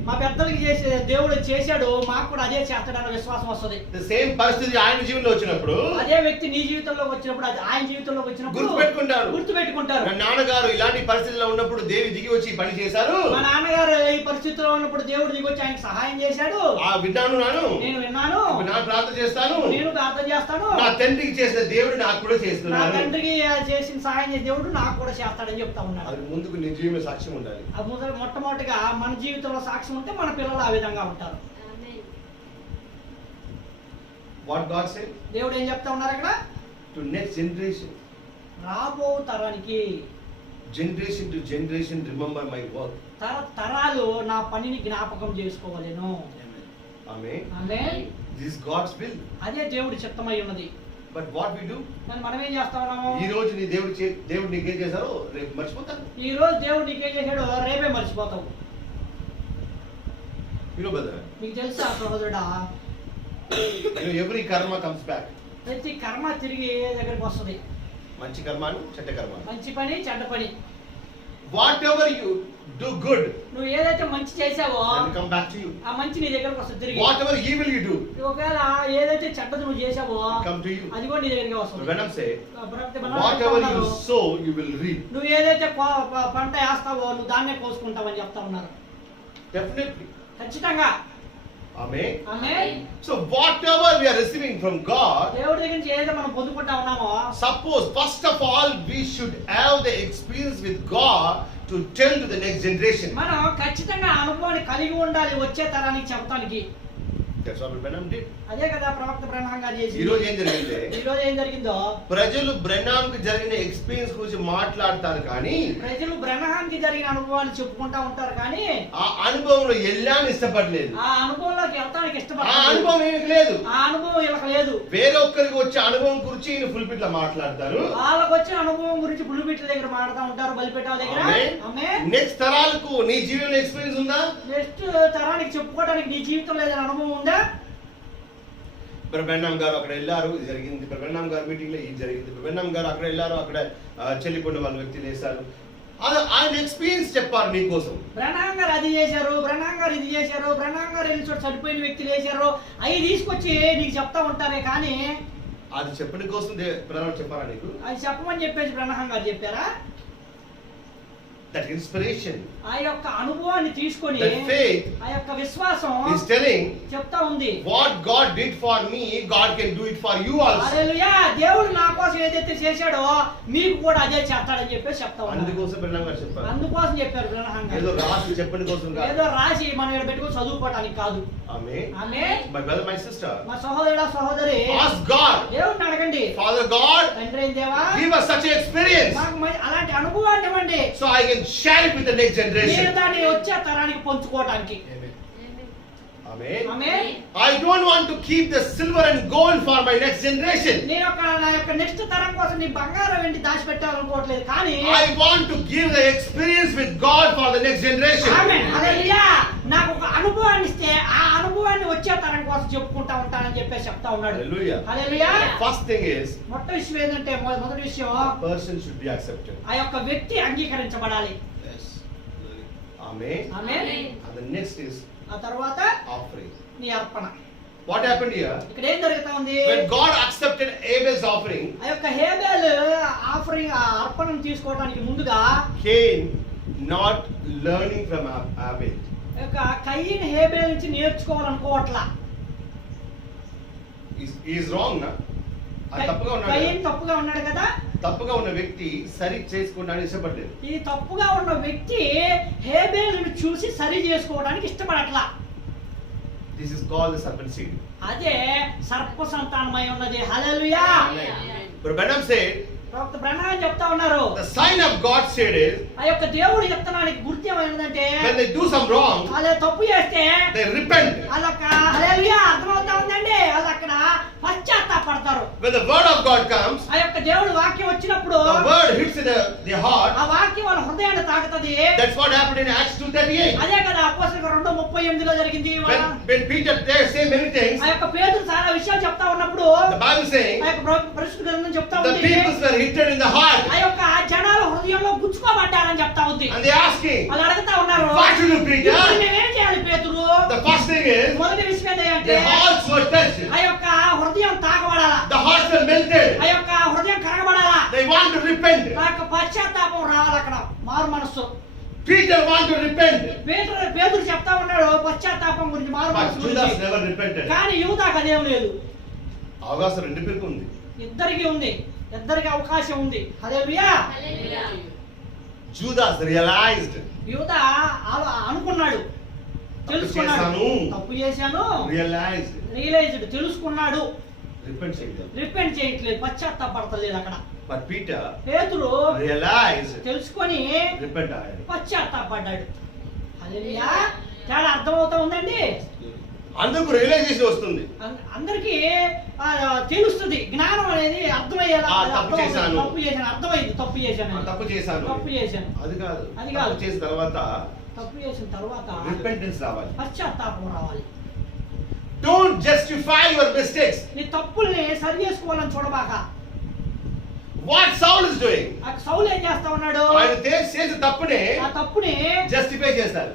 మా పెద్దలకి చేసే దేవుడు చేశాడు మాకు కూడా అదే చేస్తాడన్న విశ్వాసం వస్తుంది. The same పరిస్థితి ఆయన జీవితంలో వచ్చినప్పుడు అదే వ్యక్తి నీ జీవితంలోకి వచ్చినప్పుడు అది ఆయన జీవితంలోకి వచ్చినప్పుడు గుర్తుపెట్టుకుంటారు. గుర్తుపెట్టుకుంటారు. నా నాన్నగారు ఇలాంటి పరిస్థితిలో ఉన్నప్పుడు దేవి దిగి వచ్చి ఈ పని చేశారు, మా నాన్నగారు ఈ పరిస్థితిలో ఉన్నప్పుడు దేవుడు దిగి వచ్చి ఆయనకు సహాయం చేశాడు, ఆ విన్నాను నేను విన్నాను, నా ప్రార్థన చేస్తాను, నేను ప్రార్థన చేస్తాను, నా తండ్రికి చేసిన దేవుడు నాకు కూడా నా చేస్తున్నాడు. తండ్రికి చేసిన సహాయం చేసే దేవుడు నాకు కూడా చేస్తాడని చెప్తా ఉన్నాడు. అది ముందుకు నీ జీవితం సాక్ష్యం ఉండాలి. అది మొట్టమొదటిగా మన జీవితంలో సాక్ష్యం ఉంటే మన పిల్లలు ఆ విధంగా ఉంటారు. What God said దేవుడు ఏం చెప్తా ఉన్నారు అక్కడ? to next generation, రాబో తరానికి, generation to generation, remember my work. తరాలు నా పనిని జ్ఞాపకం చేసుకోవాలను. Amen. Amen. This is God's will. అదే దేవుడి చిత్తమై ఉన్నది. But what we do, మరి మనం ఏం చేస్తా ఉన్నాము? ఈ రోజు నీ దేవుడు నీకేం చేశారో రేపు మర్చిపోతాను. ఈ రోజు దేవుడు నీకేం చేశాడో రేపే మర్చిపోతావు. You know, brother, నీకు తెలుసా సహోదరుడా, every karma comes back. ప్రతి కర్మ తిరిగి దగ్గరికి వస్తుంది. మంచి కర్మను చెడ్డ కర్మ. మంచి పని చెడ్డ పని. Whatever you do good, నువ్వు ఏదైతే మంచి చేసావో that will come back to you. ఆ మంచి నీ దగ్గరకు వస్తుంది తిరిగి. Whatever evil you do, ఒకవేళ ఏదైతే చెడ్డది నువ్వు చేసావో come to you. అది కూడా నీ దగ్గరికి So వస్తుంది. when I say, ప్రతి whatever you మనలో sow, you will reap. నువ్వు ఏదైతే పంట వేస్తావో నువ్వు దాన్నే కోసుకుంటావని చెప్తా ఉన్నారు. Definitely. ఖచ్చితంగా. Amen. Amen. So whatever we are receiving from God, దేవుడి దగ్గర నుంచి ఏదైతే మనం పొందుకుంటా ఉన్నామో, suppose first of all we should have the experience with God to tell to the next generation. మనం ఖచ్చితంగా అనుభవాన్ని కలిగి ఉండాలి వచ్చే తరానికి చెప్పడానికి. That's what Branham did. అదే కదా ప్రవక్త బ్రహ్మాం గారు ఈ చేసింది. రోజు ఏం జరిగింది? ఈ రోజు ఏం జరిగిందో, ప్రజలు బ్రహ్మాంకి జరిగిన ఎక్స్పీరియన్స్ గురించి మాట్లాడతారు కానీ ప్రజలు బ్రహ్మానికి జరిగిన అనుభవాన్ని చెప్పుకుంటా ఉంటారు కానీ ఆ అనుభవంలో వెళ్ళాలని ఇష్టపడలేదు. ఆ అనుభవంలోకి వెళ్తానికి ఆ ఇష్టపడతారు. అనుభవం ఈయనకి లేదు. ఆ అనుభవం వీళ్ళకి లేదు. వేరే ఒక్కరికి వచ్చే అనుభవం గురించి ఈయన ఫుల్ పిట్ మాట్లాడతారు. వాళ్ళకి వచ్చిన అనుభవం గురించి పులిపిట్ల దగ్గర మాట్లాడుతూ ఉంటారు, బలిపెట్టాల దగ్గర. ఆమేన్. నెక్స్ట్ తరాలకు నీ జీవితంలో ఎక్స్పీరియన్స్ ఉందా? నెక్స్ట్ తరానికి చెప్పుకోవడానికి నీ జీవితంలో ఏదైనా అనుభవం ఉందా? బ్రహ్మాండం గారు అక్కడ వెళ్ళారు, ఇది జరిగింది. బ్రహ్మాండం గారు మీటింగ్ లో ఇది జరిగింది. బ్రహ్మాండం గారు అక్కడ వెళ్ళారు, అక్కడ చెల్లిపోయిన వాళ్ళ వ్యక్తులు వేశారు. ఆయన ఎక్స్పీరియన్స్ చెప్పారు నీ కోసం. బ్రహ్మాం గారు అది చేశారు, బ్రహ్మాం గారు ఇది చేశారు, బ్రహ్మాం గారు వెళ్ళి చోట చనిపోయిన వ్యక్తులు వేశారు, అవి తీసుకొచ్చి నీకు చెప్తా ఉంటారే కానీ అది చెప్పని కోసం బ్రహ్మాండం చెప్పారా నీకు? అది చెప్పమని చెప్పేసి బ్రహ్మాం గారు చెప్పారా? That inspiration, ఆ యొక్క అనుభవాన్ని తీసుకొని that faith ఆ యొక్క విశ్వాసం is telling చెప్తా ఉంది. what God did for me, God can do it for you also. హల్లెలూయా. దేవుడు నా కోసం ఏదైతే చేశాడో మీకు కూడా అదే చేస్తాడని చెప్పేసి చెప్తా ఉన్నాడు. అందుకోసం బ్రహ్మాండం గారు చెప్పారు. అందుకోసం చెప్పారు బ్రహ్మాం ఏదో గారు. రాసి చెప్పని కోసం కాదు. ఏదో రాసి మనం ఇక్కడ పెట్టుకొని చదువుకోవటానికి కాదు. Amen. Amen. My brother, my sister, మా సహోదరుడా సహోదరి, ask God, దేవుడిని అడగండి. Father God, తండ్రి అయిన దేవా, give us such an experience మాకు అలాంటి అనుభవాన్ని ఇవ్వండి, so I can share it with the next నేను generation. దాన్ని వచ్చే తరానికి పంచుకోవటానికి. Amen. Amen. I don't want to keep the silver and gold for my next generation. నా యొక్క నెక్స్ట్ తరం కోసం నీ బంగారం వెండి దాచిపెట్టాలనుకోవట్లేదు కానీ I want to give the experience with God for the next generation. ఆమేన్. హల్లెలూయా. నాకు ఒక అనుభవాన్ని ఇస్తే ఆ అనుభవాన్ని వచ్చే తరం కోసం చెప్పుకుంటా ఉంటానని చెప్పేసి చెప్తా ఉన్నాడు. Hallelujah. Hallelujah. First thing is, మొదటి విషయం ఏంటంటే మొదటి విషయం a person should be accepted. ఆ యొక్క వ్యక్తి అంగీకరించబడాలి. Yes. Amen. Amen. And the next is ఆ తర్వాత offering. నీ అర్పణ. What happened here? ఇక్కడ ఏం జరుగుతా ఉంది? When God accepted Abel's offering, ఆ యొక్క హేబెల్ ఆఫరింగ్ ఆ అర్పణను తీసుకోవడానికి ముందుగా Cain not learning from Abel. ఆ యొక్క కయీన్ హేబెల్ నుంచి నేర్చుకోవాలనుకోవట్లా. He is wrong, na? అది తప్పుగా ఉన్నాడు. కయీన్ తప్పుగా ఉన్నాడు కదా. తప్పుగా ఉన్న వ్యక్తి సరి చేసుకోవడానికి ఇష్టపడలేదు. ఈ తప్పుగా ఉన్న వ్యక్తి హేబెల్ను చూసి సరి చేసుకోవడానికి ఇష్టపడట్లా. This is called the serpent seed. అదే సర్ప సంతానమై ఉన్నది. హల్లెలూయా. But Branham said, ప్రవక్త బ్రహ్మాం చెప్తా ఉన్నారు, the sign of God said is, ఆ యొక్క దేవుడి విత్తనానికి గుర్తు ఏమైందంటే when they do some wrong, అలా తప్పు చేస్తే they repent. వాళ్ళొక్క హల్లెలూయా అర్థమవుతా ఉందండి, వాళ్ళు అక్కడ పశ్చాత్తాపడతారు. When the word of God comes, ఆ యొక్క దేవుడు వాక్యం వచ్చినప్పుడు the word hits in the heart. ఆ వాక్యం వాళ్ళ హృదయాన్ని తాకుతది. That's what happened in Acts 2:38. అదే కదా అపోస్తలుల 2:38 జరిగింది. When Peter there say many things, ఆ యొక్క పేతురు చాలా విషయాలు చెప్తా ఉన్నప్పుడు the Bible saying ఆ యొక్క పరిశుద్ధ గ్రంథం చెప్తా the ఉంది people were hit in the heart, ఆ యొక్క జనాల హృదయంలో గుచ్చుకోబడ్డారని చెప్తా ఉంది. and they asking, వాళ్ళు అడుగుతా ఉన్నారు, what should you preach? ఇప్పుడు మేమేం చేయాలి పేతురు? The first thing is మొదటి విషయం ఏంటంటే the hearts were touched, ఆ యొక్క హృదయం తాకబడాలా, the hearts were melted. ఆ యొక్క హృదయం కరగబడాలా, They want to repent. ఆ యొక్క పశ్చాత్తాపం రావాలి. అక్కడ మారు మనస్సు. Peter want to repent, పేతురు చెప్తా ఉన్నాడు పశ్చాత్తాపం గురించి, మారు but మనస్సు Judas గురించి. never repented. కానీ యూదాకు అదేం లేదు. అవకాశం రెండు పేరుకు ఉంది. ఇద్దరికి ఉంది, ఇద్దరికి అవకాశం ఉంది. హల్లెలూయా. Judas realized, యూదా అనుకున్నాడు, తెలుసుకున్నాడు, తప్పు చేశాను, realized, రియలైజ్డ్, తెలుసుకున్నాడు, repent చేయలేదు. రిపెంట్ చేయట్లేదు, పశ్చాత్తాపడతలేదు. అక్కడ But Peter పేతురు realized, తెలుసుకొని repent అయ్యాడు. పశ్చాత్తాపడ్డాడు. హల్లెలూయా. తేడా అర్థమవుతా ఉందండి. అందుకు రియలైజేషన్ వస్తుంది. అందరికి తెలుస్తుంది, జ్ఞానం అనేది అర్థమయ్యేలా. తప్పు చేశాను, తప్పు చేశాను, అర్థమైంది, తప్పు చేశాను, తప్పు చేశాను, తప్పు చేశాను. అది కాదు, అది కాదు. తప్పు చేసిన తర్వాత తప్పు చేసిన తర్వాత రిపెంటెన్స్ రావాలి. పశ్చాత్తాపం రావాలి. Don't justify your mistakes. నీ తప్పుల్ని సరి చేసుకోవాలని చూడబాక. What Saul is doing? ఆ సౌలు ఏం చేస్తా ఉన్నాడు? ఆయన చేసిన తప్పుని ఆ తప్పుని జస్టిఫై చేస్తారు.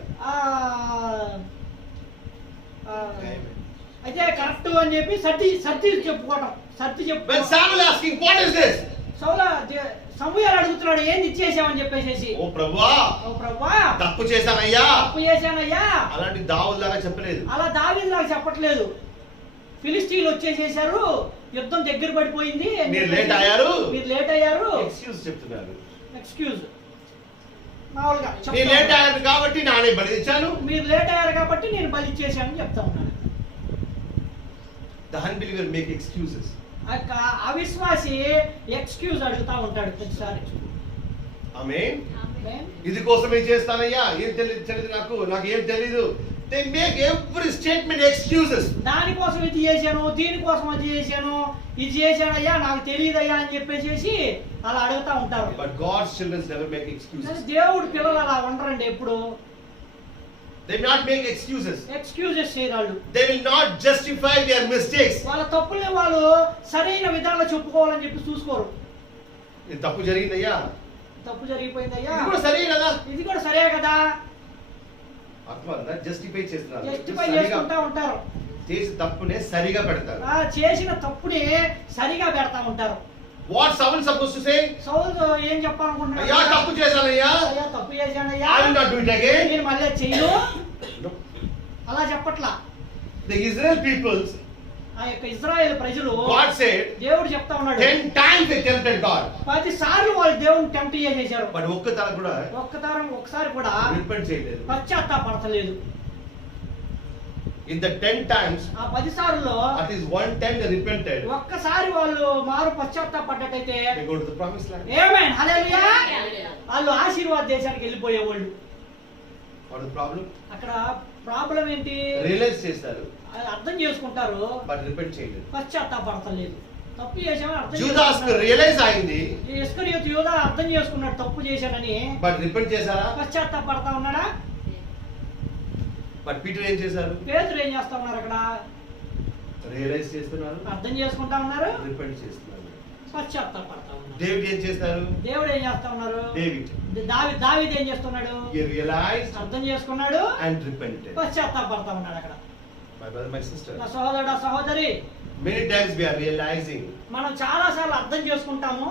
అయితే కరెక్ట్ అని చెప్పి సర్ది చెప్పుకోవటం, సర్ది చెప్పు. When Samuel asking what is this? సమూయేలు అడుగుతున్నాడు, ఏంది ఇచ్చేసామని చెప్పేసి. ఓ ప్రభువా, ఓ ప్రభువా, తప్పు చేశానయ్యా, తప్పు చేశానయ్యా. అలాంటి దావీదు లాగా చెప్పలేదు. అలా దావీదు లాగా చెప్పట్లేదు. ఫిలిస్టీన్లు వచ్చేసేసారు, యుద్ధం దగ్గర పడిపోయింది, మీరు లేట్ అయ్యారు, మీరు లేట్ అయ్యారు, ఎక్స్క్యూజ్ చెప్తున్నారు. ఎక్స్క్యూజ్ మామూలుగా మీరు లేట్ అయ్యారు కాబట్టి నానే బలి ఇచ్చాను, మీరు లేట్ అయ్యారు కాబట్టి నేను బలి ఇచ్చేసానని చెప్తా ఉన్నాను. The unbeliever make excuses. అవిశ్వాసి ఎక్స్క్యూజ్ అడుగుతా ఉంటాడు ప్రతిసారి. ఆమేన్. ఇది కోసమే చేస్తానయ్యా, ఏం తెలియదు నాకు ఏం తెలీదు. They make every statement excuses. దానికోసం ఇది చేశాను, దీనికోసం అది చేశాను, ఇది చేశానయ్యా, నాకు తెలియదయ్యా అని చెప్పేసి అలా అడుగుతా ఉంటారు. But God's children never make excuses. దేవుడు పిల్లలు అలా ఉండరండి ఎప్పుడు. They will not make excuses. Excuses చేయరాళ్ళు. They will not justify their mistakes. వాళ్ళ తప్పుల్ని వాళ్ళు సరైన విధానంలో చెప్పుకోవాలని చెప్పి చూసుకోరు. ఇది తప్పు జరిగిందయ్యా, తప్పు జరిగిపోయిందయ్యా, ఇది కూడా సరే కదా, ఇది కూడా సరే కదా, అర్థమవుతుందా? జస్టిఫై చేస్తున్నారు, జస్టిఫై చేసుకుంటా ఉంటారు. చేసి తప్పునే సరిగా పెడతారు. చేసిన తప్పుని సరిగా పెడతా ఉంటారు. What Saul supposed to say? సౌలు ఏం చెప్పాలనుకుంటున్నాడు? అయ్యా తప్పు చేశానయ్యా, అయ్యా తప్పు చేశానయ్యా, I will not do it again. నేను మళ్ళీ చెయ్యను అలా చెప్పట్లా. The Israel peoples, ఆ యొక్క ఇశ్రాయేలు ప్రజలు, God said, దేవుడు చెప్తా ఉన్నాడు, 10 times they tempted God. 10 సార్లు వాళ్ళు దేవుని టెంప్ట్ చేసేశారు. But ఒక్కసారి కూడా ఒక్కసారి కూడా రిపెంట్ చేయలేదు. పశ్చాత్తాపడతలేదు. In the 10 times, ఆ 10 సార్లు at least 1 time they repented. ఒక్కసారి వాళ్ళు మారు పశ్చాత్తాపడ్డట్టయితే They go to the promised land. ఆమేన్, హల్లెలూయా, వాళ్ళు ఆశీర్వాద దేశానికి వెళ్ళిపోయేవాళ్ళు. What is the problem? అక్కడ ప్రాబ్లం ఏంటి? రియలైజ్ చేస్తారు, అర్థం చేసుకుంటారు, బట్ రిపెంట్ చేయలేదు. పశ్చాత్తాపడతలేదు. తప్పు చేశామని అర్థం జూదాస్ రియలైజ్ అయింది, ఇస్కరియోతు యూదా అర్థం చేసుకున్నాడు తప్పు చేశానని, బట్ రిపెంట్ చేశారా? పశ్చాత్తాపడతా ఉన్నాడా? బట్ పీటర్ ఏం చేశారు? పేతురు ఏం చేస్తా ఉన్నారు? అక్కడ రియలైజ్ చేస్తున్నారు, అర్థం చేసుకుంటా ఉన్నారు, రిపెంట్ చేస్తున్నారు. పశ్చాత్తాపడతా ఉన్నారు. డేవిడ్ ఏం చేస్తారు? దేవుడు ఏం చేస్తా ఉన్నారు? దావీదు ఏం చేస్తున్నాడు? he realized అర్థం చేసుకున్నాడు and repented. పశ్చాత్తాపడతా ఉన్నాడు. అక్కడ My brother, my sister, నా సహోదరుడా సహోదరి, many times we are realizing, మనం చాలా సార్లు అర్థం చేసుకుంటాము,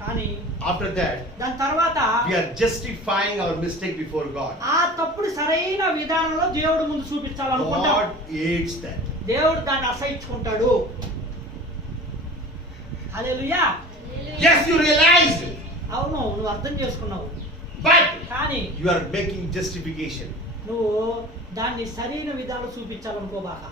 కానీ after that దాని తర్వాత we are justifying our mistake before God. ఆ తప్పుడు సరైన విధానంలో దేవుడు ముందు చూపించాలనుకుంటాం. God hates that. దేవుడు దాన్ని అసహించుకుంటాడు. హల్లెలూయా. Yes, you realized, అవును, నువ్వు అర్థం చేసుకున్నావు, but కానీ you are making justification. నువ్వు దాన్ని సరైన విధానం చూపించాలనుకోబాక.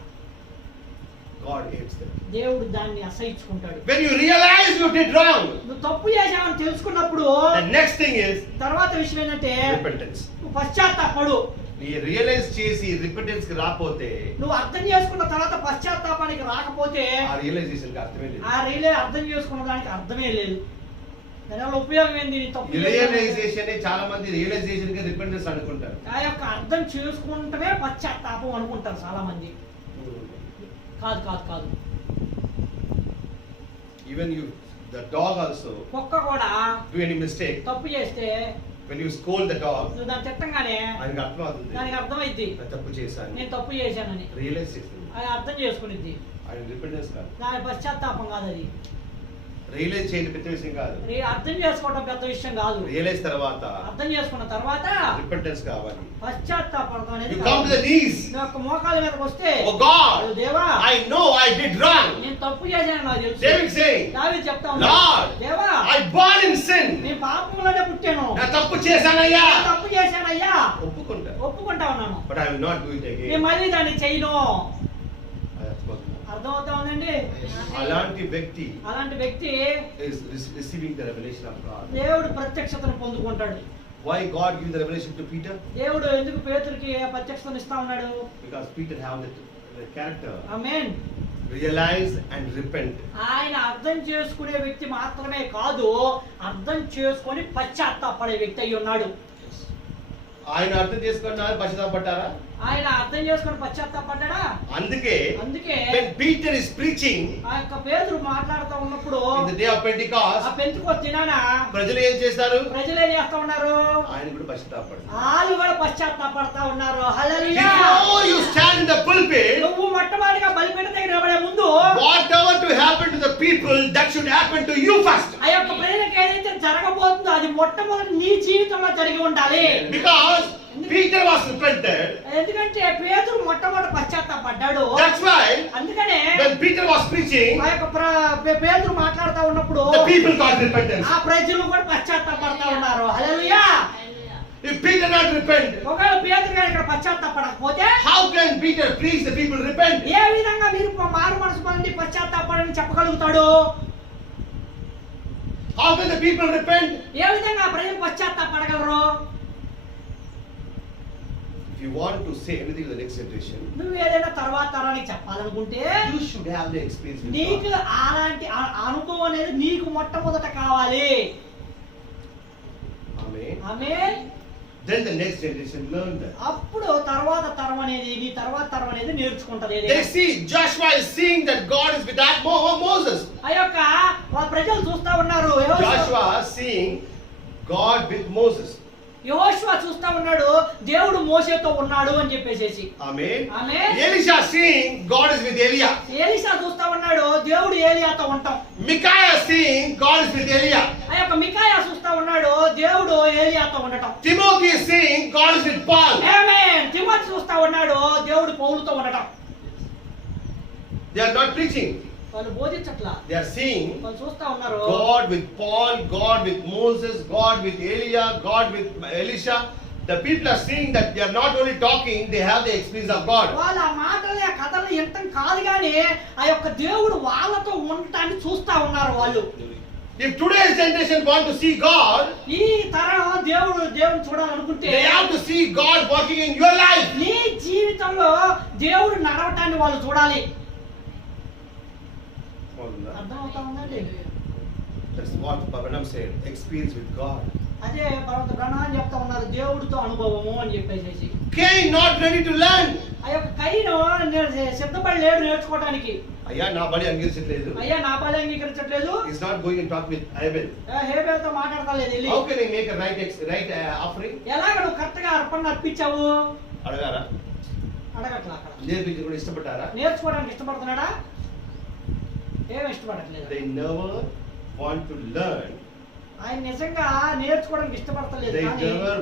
God hates that. దేవుడు దాన్ని అసహించుకుంటాడు. When you realize you did wrong, నువ్వు తప్పు చేశావని తెలుసుకున్నప్పుడు the next thing is తర్వాత విషయం ఏంటంటే repentance. నువ్వు పశ్చాత్తాపడు. నీ రియలైజ్ చేసి రిపెంటెన్స్ కి రాకపోతే నువ్వు అర్థం చేసుకున్న తర్వాత పశ్చాత్తాపానికి రాకపోతే ఆ రియలైజేషన్ కి అర్థమే లేదు. ఆ రీలే అర్థం చేసుకున్న దానికి అర్థమే లేదు. దానివల్ల ఉపయోగం ఏంది? నీ తప్పు రియలైజేషన్ చాలా మంది రియలైజేషన్ కి రిపెంటెన్స్ అనుకుంటారు. ఆ యొక్క అర్థం చేసుకుంటమే పశ్చాత్తాపం అనుకుంటారు చాలా మంది. కాదు కాదు కాదు. Even you the dog also కుక్క కూడా డూ ఎనీ మిస్టేక్, తప్పు చేస్తే when you scold the dog, నువ్వు దాన్ని తిట్టంగానే ఆయనకి అర్థం అవుతుంది దానికి అర్థమైద్ది నేను తప్పు చేశాను, నేను తప్పు చేశానని. రియలైజ్ చేస్తుంది. అది అర్థం చేసుకునిద్ది. ఆయన రిపెంటెన్స్ కాదు, దాని పశ్చాత్తాపం కాదు. అది రియలైజ్ చేయడం పెద్ద విషయం కాదు. అర్థం చేసుకోవడం పెద్ద విషయం కాదు. రియలైజ్ తర్వాత అర్థం చేసుకున్న తర్వాత రిపెంటెన్స్ కావాలి. పశ్చాత్తాపం అనేది You come to the knees. నీ యొక్క మోకాల మీదకి వస్తే, Oh God, "ఓ దేవా, I know I did wrong." నేను తప్పు చేశాను నాకు తెలుసు. David saying, దావీదు చెప్తా Lord, ఉన్నాడు, దేవా, I born in sin. నేను పాపంలోనే పుట్టాను, నా తప్పు చేశానయ్యా. నేను తప్పు చేశానయ్యా, ఒప్పుకుంటా, ఒప్పుకుంటా ఉన్నాను, but I will not do it నేను again. మళ్ళీ దాన్ని చేయను. అది అర్థమవుతా ఉందండి? అలాంటి వ్యక్తి అలాంటి వ్యక్తి is receiving the revelation of God. దేవుడు ప్రత్యక్షతను పొందుకుంటాడు. Why God give the revelation to Peter? దేవుడు ఎందుకు పేతురుకి ప్రత్యక్షతను ఇస్తా ఉన్నాడు? Because Peter have the character. Amen. Realize and repent. ఆయన అర్థం చేసుకునే వ్యక్తి మాత్రమే కాదు, అర్థం చేసుకొని పశ్చాత్తాపడే వ్యక్తి అయి ఉన్నాడు. ఆయన అర్థం చేసుకున్నారు, పశ్చాత్తాపడ్డారా? ఆయన అర్థం చేసుకొని పశ్చాత్తాపడ్డాడా? అందుకే when Peter is preaching ఆ యొక్క పేతురు మాట్లాడుతూ ఉన్నప్పుడు in the day of Pentecost, ఆ పెంతెకొస్తు దినాన ప్రజలు ఏం చేస్తారు? ప్రజలు ఏం చేస్తా ఉన్నారు? ఆయన కూడా పశ్చాత్తాపడ్డారు. వాళ్ళు కూడా పశ్చాత్తాపడతా ఉన్నారు. హల్లెలూయా. Before you stand in the pulpit, నువ్వు మొట్టమొదటిగా బలిపీఠం దగ్గర నిలబడే ముందు whatever to happen to the people, that should happen to you first. ఆ యొక్క ప్రజలకు ఏదైతే జరగబోతుందో అది మొట్టమొదటి నీ జీవితంలో జరిగి ఉండాలి. Because Peter was repented. ఎందుకంటే పేతురు మొట్టమొదటి పశ్చాత్తాపడ్డాడు. That's why అందుకనే when Peter was preaching, ఆ యొక్క పేతురు మాట్లాడుతూ ఉన్నప్పుడు the people got repentance. ఆ ప్రజలు కూడా పశ్చాత్తాపడతా ఉన్నారు. హల్లెలూయా. If Peter not repent, ఒకవేళ పేతురు గారు ఇక్కడ పశ్చాత్తాపడకపోతే how can Peter preach the people repent? ఏ విధంగా మీరు మారు మనసు పొంది పశ్చాత్తాపడని చెప్పగలుగుతాడు? How can the people repent? ఏ విధంగా ప్రజలు పశ్చాత్తాపడగలరు? If you want to say anything to the next generation, నువ్వు ఏదైనా తర్వాత తరానికి చెప్పాలనుకుంటే you should have the experience with నీకు God. అలాంటి అనుభవం అనేది నీకు మొట్టమొదట కావాలి. Amen. Amen. Then the next generation learn that. అప్పుడు తర్వాత తరం అనేది నీ తర్వాత తరం అనేది నేర్చుకుంటది. They see Joshua is seeing that God is with that Moses. ఆ యొక్క ప్రజలు చూస్తా ఉన్నారు, Joshua seeing God with Moses. యెహోషువ చూస్తా ఉన్నాడు, దేవుడు మోషేతో ఉన్నాడు అని చెప్పేసి. Amen. Amen. Elisha seeing God is with Elia. Elisha చూస్తా ఉన్నాడు, దేవుడు ఏలియాతో ఉంటాం. Micaiah seeing God is with Elia. ఆ యొక్క మికాయా చూస్తా ఉన్నాడు, దేవుడు ఏలియాతో ఉండటం. Timothy is seeing God is with Paul. Amen. Timothy చూస్తా ఉన్నాడు, దేవుడు పౌలుతో ఉండటం. They are not preaching. వాళ్ళు బోధించట్లా, They are seeing వాళ్ళు చూస్తా ఉన్నారు God with Paul, God with Moses, God with Elia, God with Elisha. The people are seeing that they are not only talking, they have the experience of God. వాళ్ళ ఆ మాటలు ఆ కథలు వినటం కాదు కానీ ఆ యొక్క దేవుడు వాళ్ళతో ఉండటాన్ని చూస్తా ఉన్నారు వాళ్ళు. If today's generation want to see God, ఈ తరం దేవుడు చూడాలనుకుంటే they have to see God working in your life. నీ జీవితంలో దేవుడు నడవటాన్ని వాళ్ళు చూడాలి. అర్థమవుతా ఉందండి? That's what Bhavanam said, experience with God. అదే పర్వత బ్రహ్మాన్ని చెప్తా ఉన్నారు, దేవుడితో అనుభవము అని చెప్పేసి. Cain not ready to learn. ఆ యొక్క కయీను సిద్ధపడి లేడు నేర్చుకోవడానికి. అయ్యా నా బలి అంగీకరించట్లేదు. అయ్యా నా బలి అంగీకరించట్లేదు. He's not going and talk with Abel. హేబేలుతో మాట్లాడతలేదు వెళ్ళి. How can I make a right offering? ఎలాగ నువ్వు కరెక్ట్ గా అర్పణ అర్పించావు? అడగారా? అడగట్లా. అక్కడ నేర్పించి కూడా ఇష్టపడ్డారా? నేర్చుకోవడానికి ఇష్టపడుతున్నాడా? ఏమి ఇష్టపడట్లేదు. They never want to learn. ఆయన నిజంగా నేర్చుకోవడానికి ఇష్టపడతలేదు. They కానీ never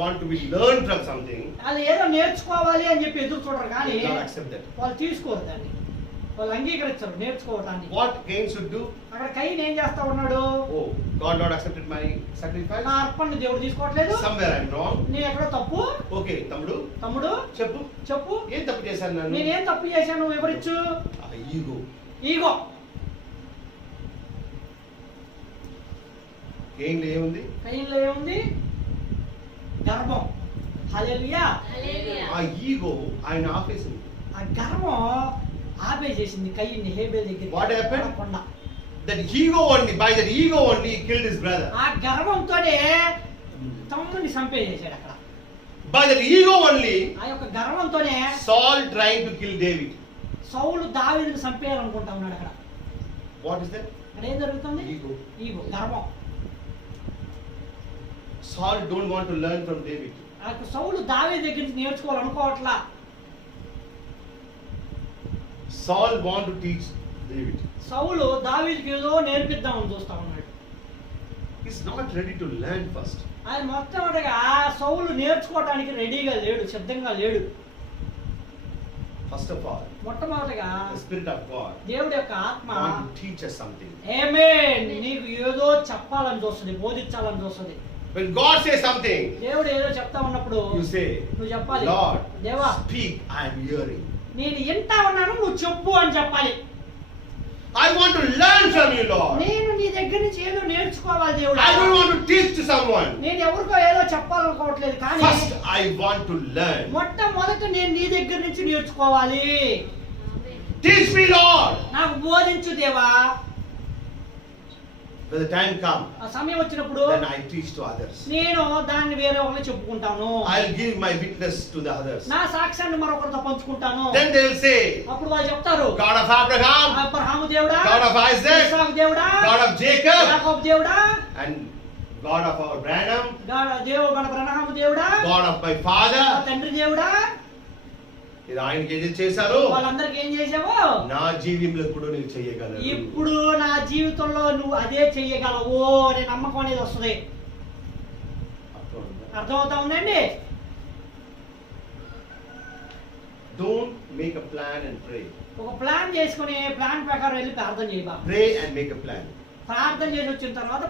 want to be learn from something. వాళ్ళు ఏదో నేర్చుకోవాలి అని చెప్పి ఎదురు చూడరు కానీ They don't accept that. వాళ్ళు తీసుకోరు దాన్ని, వాళ్ళు అంగీకరించరు నేర్చుకోవటాన్ని. What Cain should do? అక్కడ కయీను ఏం చేస్తా ఉన్నాడు? Oh, God not accepted my sacrifice. నా అర్పణని దేవుడు తీసుకోవట్లేదు, Somewhere I'm wrong. నేను ఎక్కడో తప్పు. Okay, తమ్ముడు చెప్పు ఏం తప్పు చేశాను నేను? నేనేం తప్పు చేశాను వివరించు. ఈగో. ఈగో. కేయిన్లో ఏముంది? కయీనులో ఏముంది? గర్వం. హల్లెలూయా. ఆ ఈగో ఆయన ఆపేసింది. ఆ గర్వం ఆపేసేసింది కయ్యని హేబేల్ What happened? దగ్గర. That ego only, by that ego only he killed his brother. ఆ గర్వంతోనే తమ్ముడిని చంపేసేసాడు అక్కడ. By that ego only ఆ యొక్క గర్వంతోనే Saul trying to kill David. సౌలు దావీదుని చంపేయాలనుకుంటా ఉన్నాడు అక్కడ. What is that? అక్కడ ఏం జరుగుతుంది? Ego. ఈగో, గర్వం. Saul don't want to learn from David. ఆ యొక్క సౌలు దావీదు దగ్గర నుంచి నేర్చుకోవాలనుకోవట్లా. Saul want to teach David. సౌలు దావీదుకి ఏదో నేర్పిద్దామని చూస్తా ఉన్నాడు. He's not ready to learn first. ఆయన మొట్టమొదటిగా సౌలు నేర్చుకోవడానికి రెడీగా లేడు, సిద్ధంగా లేడు. First of all, మొట్టమొదటిగా the Spirit of God దేవుడి యొక్క ఆత్మ want to teach us something. ఆమేన్ నీకు ఏదో చెప్పాలని చూస్తుంది, బోధించాలని చూస్తుంది. When God says something, దేవుడు ఏదో చెప్తా ఉన్నప్పుడు you say, నువ్వు చెప్పాలి, Lord, దేవా speak, I am hearing. నేను వింటా ఉన్నాను, నువ్వు చెప్పు అని చెప్పాలి. I want to learn from you, Lord. నేను నీ దగ్గర నుంచి ఏదో నేర్చుకోవాలి దేవుడా. I don't want to teach to someone. నేను ఎవరికో ఏదో చెప్పాలనుకోవట్లేదు, కానీ First, I want to learn. మొట్టమొదట నేను నీ దగ్గర నుంచి నేర్చుకోవాలి. Teach me, Lord. నాకు బోధించు దేవా. When the time comes, ఆ సమయం వచ్చినప్పుడు then I teach to others. నేను దాన్ని వేరే ఒకరికి చెప్పుకుంటాను. I'll give my witness to the others. నా సాక్ష్యాన్ని మరొకరితో పంచుకుంటాను. Then they will say, అప్పుడు వాళ్ళు చెప్తారు, God of Abraham, అబ్రహాము దేవుడా, God of Isaac, ఇస్సాకు దేవుడా, God of Jacob, యాకోబు దేవుడా, and God of our Branham, మన అబ్రహాము దేవుడా, God of my father. మా తండ్రి దేవుడా. ఇది ఆయనకి ఏది చేశారు, వాళ్ళందరికీ ఏం చేసావు? నా జీవితంలో కూడా నేను చేయగలను. ఇప్పుడు నా జీవితంలో నువ్వు అదే చెయ్యగలవు అనే నమ్మకం అనేది వస్తుంది. అర్థమవుతా ఉందండి? Don't make a plan and pray. ఒక ప్లాన్ చేసుకుని ప్లాన్ ప్రకారం వెళ్ళి ప్రార్థన చేయబా. Pray and make a plan. ప్రార్థన చేసి వచ్చిన తర్వాత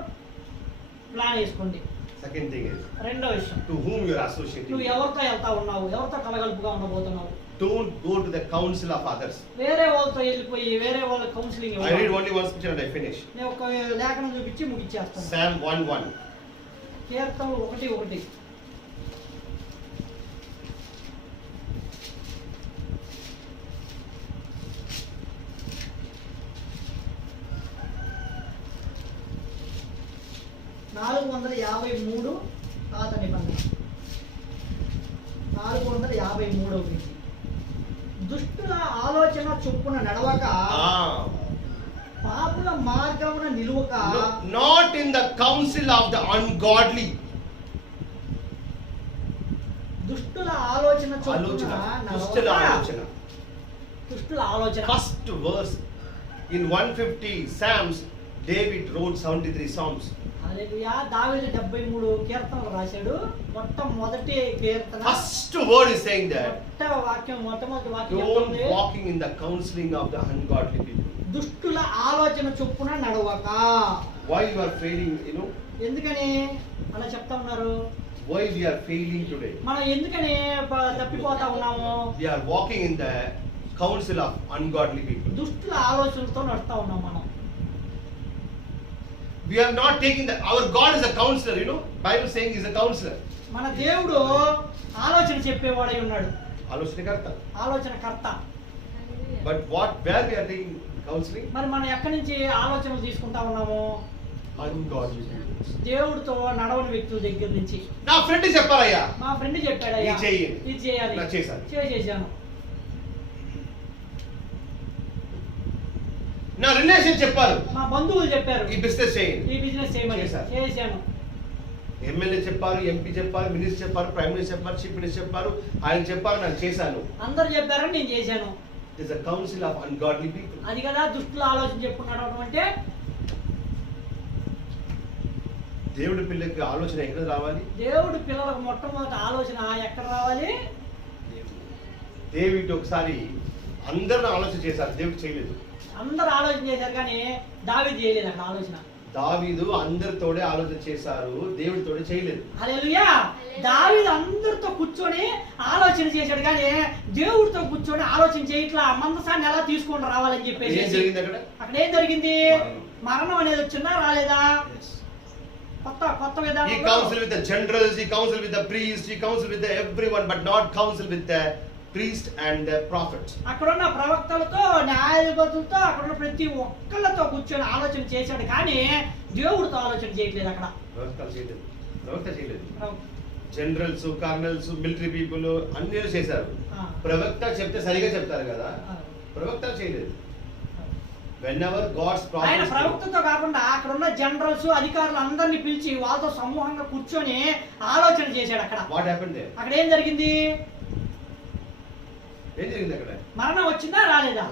ప్లాన్ వేసుకోండి. Second thing is, రెండో విషయం, to whom you are associating. నువ్వు ఎవరితో వెళ్తా ఉన్నావు, ఎవరితో కలగలుపుగా ఉండబోతున్నావు. Don't go to the counsel of others. వేరే వాళ్ళతో వెళ్ళిపోయి వేరే వాళ్ళ counselling. I read only one scripture and I finish. నేను ఒక లేఖనం చూపించి ముగిచ్చేస్తాను. Psalm 1:1. కీర్తనలు 1:1. (453) పాత నిబంధన 453. దుష్టుల ఆలోచన చొప్పున నడవక, పాపుల మార్గమున నిలువక, Not in the counsel of the ungodly. దుష్టుల ఆలోచన చొప్పున ఆలోచన, దుష్టుల నడవక. ఆలోచన. దుష్టుల ఆలోచన. First verse in 150 Psalms, David wrote 73 Psalms. హల్లెలూయా. దావీదు 73 కీర్తనలు రాశాడు. మొట్టమొదటి కీర్తన, First word is saying that మొట్టమొదటి వాక్యం don't చెప్తుంది, walking in the counseling of the ungodly people. దుష్టుల ఆలోచన చొప్పున నడవక. Why you are failing, you know? ఎందుకని అలా చెప్తా ఉన్నారు? Why we are failing today? మనం ఎందుకని తప్పిపోతా ఉన్నాము? We are walking in the counsel of ungodly people. దుష్టుల ఆలోచనలతో నడుస్తా ఉన్నాం మనం. We are not taking the, our God is a counselor, you know? Bible saying he is a counselor. మన దేవుడు ఆలోచన చెప్పేవాడై ఉన్నాడు, ఆలోచనకర్త. ఆలోచనకర్త. But where we are taking counseling? మరి మనం ఎక్కడి నుంచి ఆలోచనలు తీసుకుంటా ఉన్నాము? Ungodly people. దేవుడితో నడవని వ్యక్తుల దగ్గర నుంచి. నా ఫ్రెండ్ చెప్పారయ్యా, మా ఫ్రెండ్ చెప్పాడయ్యా, ఇది చెయ్యి. ఇది చేయాలి, నా చేశాను. చేశాను. నా రిలేషన్ చెప్పారు, మా బంధువులు చెప్పారు, ఈ బిజినెస్ చేయండి. ఈ బిజినెస్ చేయమని. చేశాను. చేశాను. ఎమ్మెల్యే చెప్పారు, ఎంపీ చెప్పారు, మినిస్టర్ చెప్పారు, ప్రైమ్ మినిస్టర్ చెప్పారు, చీఫ్ మినిస్టర్ చెప్పారు, ఆయన చెప్పారు, నేను చేశాను. అందరు చెప్పారని నేను చేశాను. It is a counsel of ungodly people. అది కదా దుష్టుల ఆలోచన చెప్పుకున్నాడు అంటే. దేవుడి పిల్లకి ఆలోచన ఎక్కడ రావాలి? దేవుడి పిల్లలకు మొట్టమొదటి ఆలోచన ఎక్కడ రావాలి? దేవుడి ఒకసారి అందరిని ఆలోచన చేశారు, దేవుడు చేయలేదు. అందరు ఆలోచన చేశారు కానీ దావీదు చేయలేదు అక్కడ ఆలోచన. దావీదు అందరితోడే ఆలోచన చేశారు, దేవుడితోడే చేయలేదు. హల్లెలూయా. దావీదు అందరితో కూర్చొని ఆలోచన చేశాడు కానీ దేవుడితో కూర్చొని ఆలోచన చేయట్లా. మందసాన్ని ఎలా తీసుకొని రావాలని చెప్పేసి. ఏం జరిగింది అక్కడ? అక్కడ ఏం జరిగింది? మరణం అనేది వచ్చిందా రాలేదా? కొత్త He విధానంలో counsel with the generals, he counsel with the priests, he counsel with the everyone, but not counsel with the priest and the prophets. అక్కడున్న ప్రవక్తలతో న్యాయాధిపతులతో అక్కడున్న ప్రతి ఒక్కళ్ళతో కూర్చొని ఆలోచన చేశాడు, కానీ దేవుడితో ఆలోచన చేయట్లేదు అక్కడ. ప్రవక్త చేయలేదు. జనరల్స్, కర్నల్స్, మిలిటరీ పీపుల్ అన్ని చేశారు. ప్రవక్త చెప్తే సరిగా చెప్తారు కదా, ప్రవక్త చేయలేదు. Whenever God's ఆయన prophets, ప్రవక్తతో కాకుండా అక్కడ ఉన్న జనరల్స్, అధికారులు అందరినీ పిలిచి వాళ్ళతో సమూహంగా కూర్చొని ఆలోచన చేశాడు అక్కడ. what happened there? అక్కడ ఏం జరిగింది? ఏం జరిగింది అక్కడ? మరణం వచ్చిందా రాలేదా?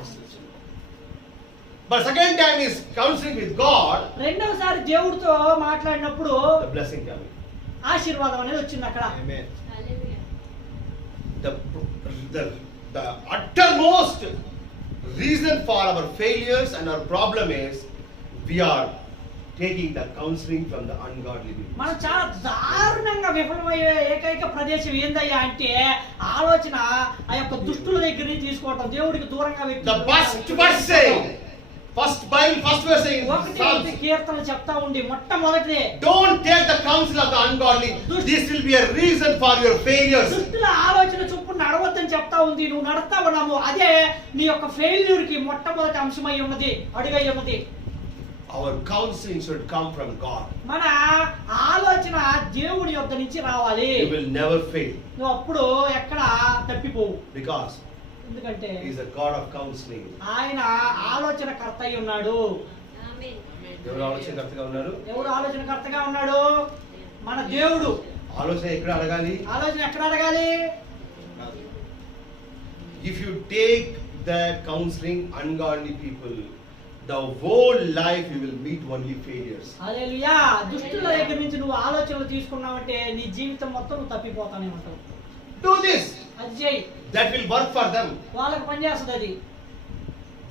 But second time is counseling with God, రెండవసారి దేవుడితో మాట్లాడినప్పుడు the blessing coming. ఆశీర్వాదం అనేది వచ్చింది అక్కడ. Amen. The uttermost reason for our failures and our problem is we are taking the counseling from the ungodly people. మనం చాలా దారుణంగా విఫలమయ్యే ఏకైక ప్రదేశం ఏందయ్యా అంటే ఆలోచన ఆ యొక్క దుష్టుల దగ్గర నుంచి తీసుకోవటం, దేవుడికి దూరంగా The first verse saying, first verse saying, ఒకటి కీర్తనలు చెప్తా ఉండి మొట్టమొదటి don't take the counsel of the ungodly. This will be a reason for your failures. దుష్టుల ఆలోచన చొప్పున నడవద్దని చెప్తా ఉంది. నువ్వు నడతా ఉన్నాము, అదే నీ యొక్క ఫెయిల్యూర్ కి మొట్టమొదటి అంశమై ఉన్నది, అడుగై ఉన్నది. Our counseling should come from God. మన ఆలోచన దేవుడి యొద్ద నుంచి రావాలి. You will never fail నువ్వు అప్పుడు ఎక్కడ తప్పిపోవు, because ఎందుకంటే He is a God of counseling. ఆయన ఆలోచనకర్త అయి ఉన్నాడు. ఎవరు ఆలోచనకర్తగా ఉన్నారు? ఎవరు ఆలోచనకర్తగా ఉన్నాడు? మన దేవుడు. ఆలోచన ఎక్కడ అడగాలి? ఆలోచన ఎక్కడ అడగాలి? If you take the counseling ungodly people, the whole life you will meet only failures. హల్లెలూయా. దుష్టుల దగ్గర నుంచి నువ్వు ఆలోచనలు తీసుకున్నావంటే నీ జీవితం మొత్తం నువ్వు తప్పిపోతానే ఉంటావు. Do this. అది చేయి, That will work for them. వాళ్ళకి పనిచేస్తుంది అది.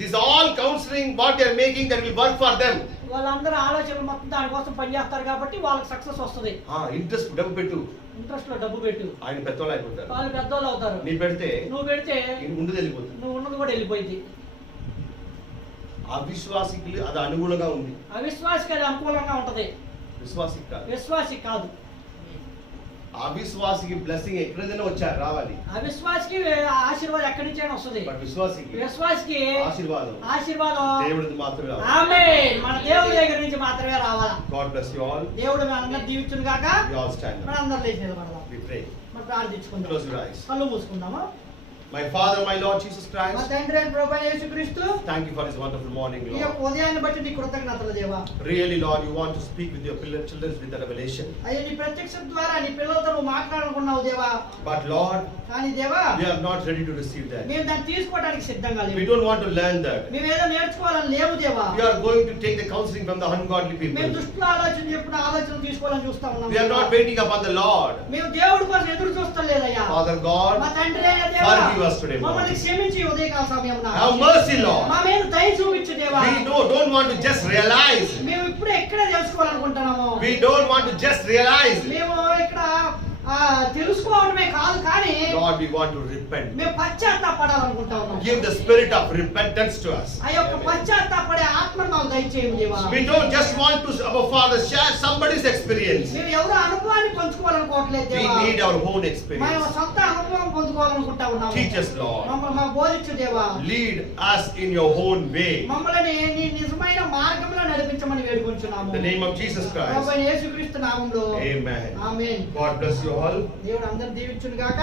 This all counseling what they are making, that will work for them. వాళ్ళందరూ ఆలోచనలు మొత్తం దానికోసం పనిచేస్తారు కాబట్టి వాళ్ళకి సక్సెస్ వస్తుంది. ఇంట్రెస్ట్ డబ్బు పెట్టు, ఇంట్రెస్ట్ లో డబ్బు పెట్టు, ఆయన పెద్దోళ్ళు అయిపోతారు. వాళ్ళు పెద్దోళ్ళు అవుతారు. నీ పెడితే నువ్వు పెడితే ముందు వెళ్ళిపోతుంది. నువ్వు ఉన్నది కూడా వెళ్ళిపోయింది. అవిశ్వాసికులు అది అనుగుణంగా ఉంది, అవిశ్వాసికి అది అనుకూలంగా ఉంటది, విశ్వాసికి కాదు. విశ్వాసి కాదు. అవిశ్వాసికి బ్లెస్సింగ్ ఎక్కడైనా వచ్చారు రావాలి, అవిశ్వాసికి ఆశీర్వాదం ఎక్కడి నుంచి అయినా వస్తుంది. బట్ విశ్వాసికి విశ్వాసికి ఆశీర్వాదం దేవుడిది మాత్రమే రావాలి. ఆమేన్. మన దేవుడి దగ్గర నుంచి మాత్రమే రావాలా. God bless you all. దేవుడు మనందరిని దీవించును గాక. We all stand up. మనందరం లేచి నిలబడదాం. We pray. మనం ప్రార్థించుకుందాం. Close your eyes. కళ్ళు మూసుకుందాము. My Father, my Lord Jesus మా Christ, తండ్రి అయిన ప్రభువైన యేసుక్రీస్తు, thank you for this wonderful morning, ఈ Lord. యొక్క ఉదయాన్ని బట్టి నీ కృతజ్ఞతలు దేవా. Really, Lord, you want to speak with your children with the revelation. అయ్యా నీ ప్రత్యక్షత ద్వారా నీ పిల్లలతో నువ్వు మాట్లాడుకున్నావు దేవా. But Lord, కానీ దేవా we are not ready to receive that. మేము దాన్ని తీసుకోవడానికి సిద్ధంగా We లేము. don't want to learn that. మేము ఏదో నేర్చుకోవాలని లేవు దేవా. We are going to take the counseling from the ungodly మేము people. దుష్టుల ఆలోచన చెప్పిన ఆలోచన తీసుకోవాలని చూస్తా ఉన్నాం. We are not waiting upon the Lord. మేము దేవుడి కోసం ఎదురు చూస్తాం లేదయ్యా. Father God, మా తండ్రి అయిన దేవా, forgive us today, Lord. మమ్మల్ని క్షమించి ఈ ఉదయకాల సమయంలో Have mercy, Lord. మా మీద దయ చూపించు దేవా. We don't want to just realize. మేము ఇప్పుడే ఎక్కడే తెలుసుకోవాలనుకుంటున్నాము. We don't want to just realize. మేము ఇక్కడ తెలుసుకోవడమే కాదు, కానీ Lord, we want to repent. మేము పశ్చాత్తాపడాలనుకుంటా ఉన్నాం. Give the spirit of repentance to us. ఆ యొక్క Amen. పశ్చాత్తాపడే ఆత్మను మాకు దయచేయండి దేవా. We don't just want to, our Father, share somebody's experience. మేము ఎవరు అనుభవాన్ని పంచుకోవాలనుకోవట్లేదు We దేవా. need our own మా experience. సొంత అనుభవం పొందుకోవాలనుకుంటా ఉన్నాము. Teach us, Lord. మమ్మల్ని మాకు బోధించు దేవా. Lead us in your own way. మమ్మల్ని నీ నిజమైన మార్గంలో నడిపించమని వేడుకొంచున్నాము. In the name of Jesus Christ. ప్రభువైన యేసుక్రీస్తు నామములో Amen. Amen. God bless you all. దేవుడు అందరిని దీవించును గాక.